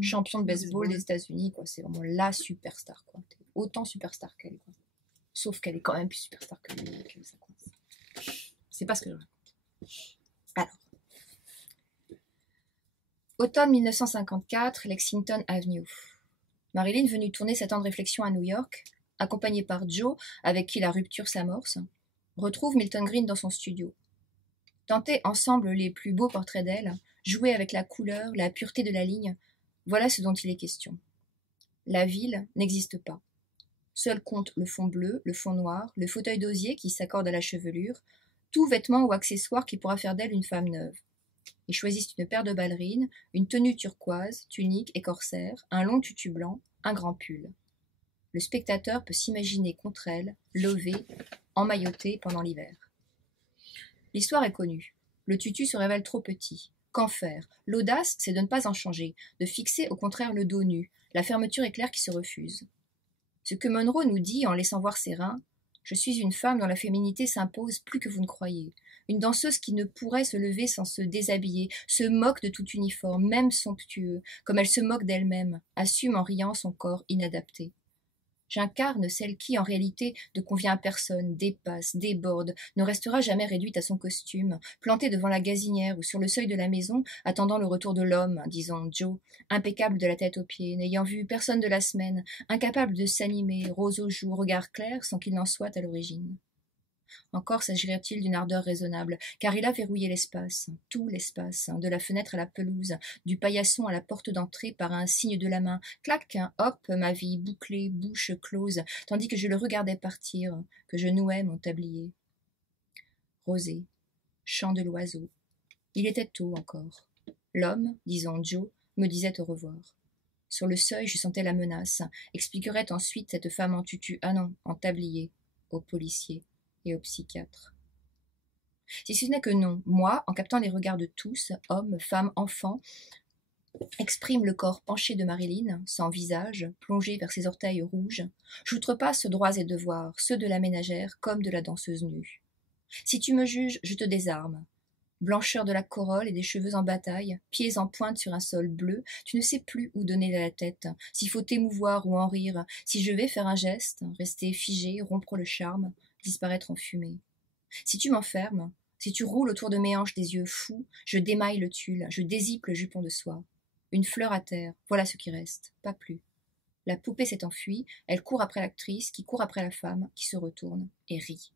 champion de baseball des États-Unis. C'est vraiment la superstar, quoi. Autant superstar qu'elle, quoi. Sauf qu'elle est quand même plus superstar que lui. Ça coince. C'est pas ce que je raconte. Alors, automne 1954, Lexington Avenue. Marilyn, venue tourner 7 ans de réflexion à New York, accompagnée par Joe, avec qui la rupture s'amorce, retrouve Milton Green dans son studio. Tenter ensemble les plus beaux portraits d'elle, jouer avec la couleur, la pureté de la ligne, voilà ce dont il est question. La ville n'existe pas. Seul compte le fond bleu, le fond noir, le fauteuil d'osier qui s'accorde à la chevelure, tout vêtement ou accessoire qui pourra faire d'elle une femme neuve. Ils choisissent une paire de ballerines, une tenue turquoise, tunique et corsaire, un long tutu blanc, un grand pull. Le spectateur peut s'imaginer contre elle, levée, emmaillotée pendant l'hiver. L'histoire est connue. Le tutu se révèle trop petit. Qu'en faire? L'audace, c'est de ne pas en changer, de fixer au contraire le dos nu, la fermeture éclair qui se refuse. Ce que Monroe nous dit en laissant voir ses reins, « Je suis une femme dont la féminité s'impose plus que vous ne croyez. Une danseuse qui ne pourrait se lever sans se déshabiller, se moque de tout uniforme, même somptueux, comme elle se moque d'elle-même, assume en riant son corps inadapté. J'incarne celle qui, en réalité, ne convient à personne, dépasse, déborde, ne restera jamais réduite à son costume, plantée devant la gazinière ou sur le seuil de la maison, attendant le retour de l'homme, disons Joe, impeccable de la tête aux pieds, n'ayant vu personne de la semaine, incapable de s'animer, rose aux joues, regard clair, sans qu'il n'en soit à l'origine. Encore s'agirait-il d'une ardeur raisonnable, car il a verrouillé l'espace, tout l'espace, de la fenêtre à la pelouse, du paillasson à la porte d'entrée par un signe de la main. Clac, hop, ma vie, bouclée, bouche close, tandis que je le regardais partir, que je nouais mon tablier. Rosée, chant de l'oiseau. Il était tôt encore. L'homme, disons Joe, me disait au revoir. Sur le seuil, je sentais la menace. Expliquerait ensuite cette femme en tutu, ah non, en tablier, aux policiers et au psychiatre. Si ce n'est que non, moi, en captant les regards de tous, hommes, femmes, enfants, exprime le corps penché de Marilyn, sans visage, plongé vers ses orteils rouges, j'outrepasse droits et devoirs, ceux de la ménagère comme de la danseuse nue. Si tu me juges, je te désarme. Blancheur de la corolle et des cheveux en bataille, pieds en pointe sur un sol bleu, tu ne sais plus où donner la tête, s'il faut t'émouvoir ou en rire, si je vais faire un geste, rester figé, rompre le charme, disparaître en fumée. Si tu m'enfermes, si tu roules autour de mes hanches des yeux fous, je démaille le tulle, je dézippe le jupon de soie. Une fleur à terre, voilà ce qui reste, pas plus. La poupée s'est enfuie, elle court après l'actrice, qui court après la femme, qui se retourne et rit.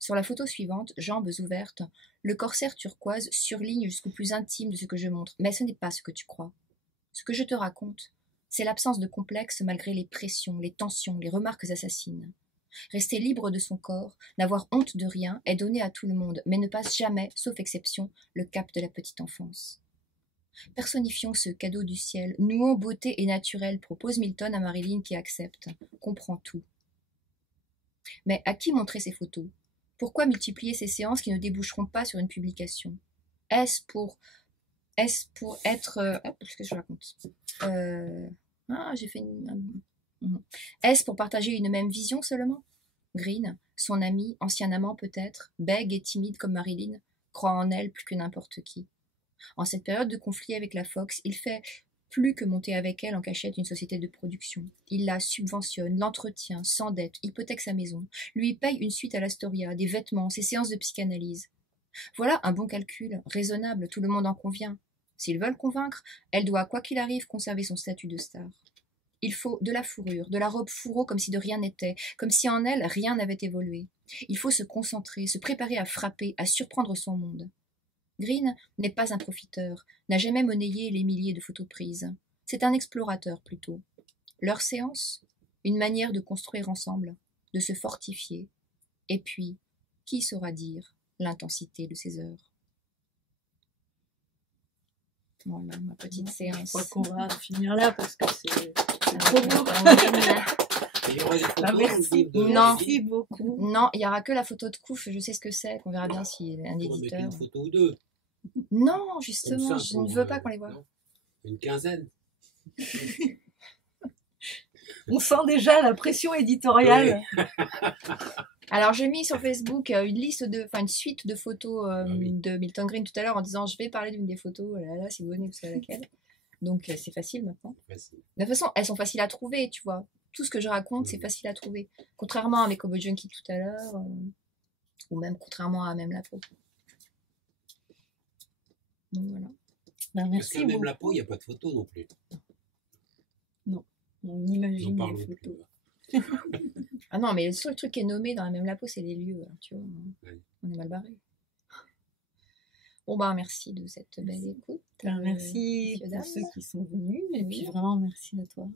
Sur la photo suivante, jambes ouvertes, le corsaire turquoise surligne jusqu'au plus intime de ce que je montre, mais ce n'est pas ce que tu crois. Ce que je te raconte, c'est l'absence de complexe malgré les pressions, les tensions, les remarques assassines. Rester libre de son corps, n'avoir honte de rien, est donné à tout le monde, mais ne passe jamais, sauf exception, le cap de la petite enfance. Personnifions ce cadeau du ciel, nouons beauté et naturel, propose Milton à Marilyn qui accepte, comprend tout. Mais à qui montrer ces photos? Pourquoi multiplier ces séances qui ne déboucheront pas sur une publication? Est-ce pour être... qu'est-ce que je raconte j'ai fait Est-ce pour partager une même vision seulement? Green, son ami, ancien amant peut-être, bègue et timide comme Marilyn, croit en elle plus que n'importe qui. En cette période de conflit avec la Fox, il fait plus que monter avec elle en cachette une société de production. Il la subventionne, l'entretient, s'endette, hypothèque sa maison, lui paye une suite à l'Astoria, des vêtements, ses séances de psychanalyse. Voilà un bon calcul, raisonnable, tout le monde en convient. S'ils veulent convaincre, elle doit, quoi qu'il arrive, conserver son statut de star. Il faut de la fourrure, de la robe fourreau comme si de rien n'était, comme si en elle rien n'avait évolué. Il faut se concentrer, se préparer à frapper, à surprendre son monde. Green n'est pas un profiteur, n'a jamais monnayé les milliers de photos prises. C'est un explorateur plutôt. Leur séance, une manière de construire ensemble, de se fortifier, Et puis, qui saura dire l'intensité de ces heures? Voilà, ma petite Je séance. crois qu'on va finir là parce que c'est trop beau. Il y aura des photos Ah, dans le merci. livre de Non. Merci beaucoup. Non, il n'y aura que la photo de Kouf, je sais ce que c'est, qu'on verra bien s'il y a un On va mettre éditeur. une photo ou deux. Non, Comme justement, ça, je pour, ne veux pas qu'on les voit. non, une quinzaine. On sent déjà la pression éditoriale. Alors, j'ai mis sur Facebook une suite de photos oui. de Milton Green tout à l'heure en disant je vais parler d'une des photos, là, si vous venez, vous savez laquelle. Donc, c'est facile maintenant. Facile. De toute façon, elles sont faciles à trouver, tu vois. Tout ce que je raconte, c'est facile à trouver. Contrairement à mes Kobo Junkie tout à l'heure, ou même contrairement à Même la peau. Donc voilà. Ben, Parce merci que même beaucoup. la peau, il n'y a pas de photo non plus. On N'en imagine parlons les plus. photos. Ah non, mais le seul truc qui est nommé dans Même la peau, c'est les lieux, hein, tu vois. Ouais. On est mal barré. Bon, bah, merci de cette belle écoute. Ben, merci messieurs, pour dames. ceux qui sont venus et Oui. puis vraiment merci à toi.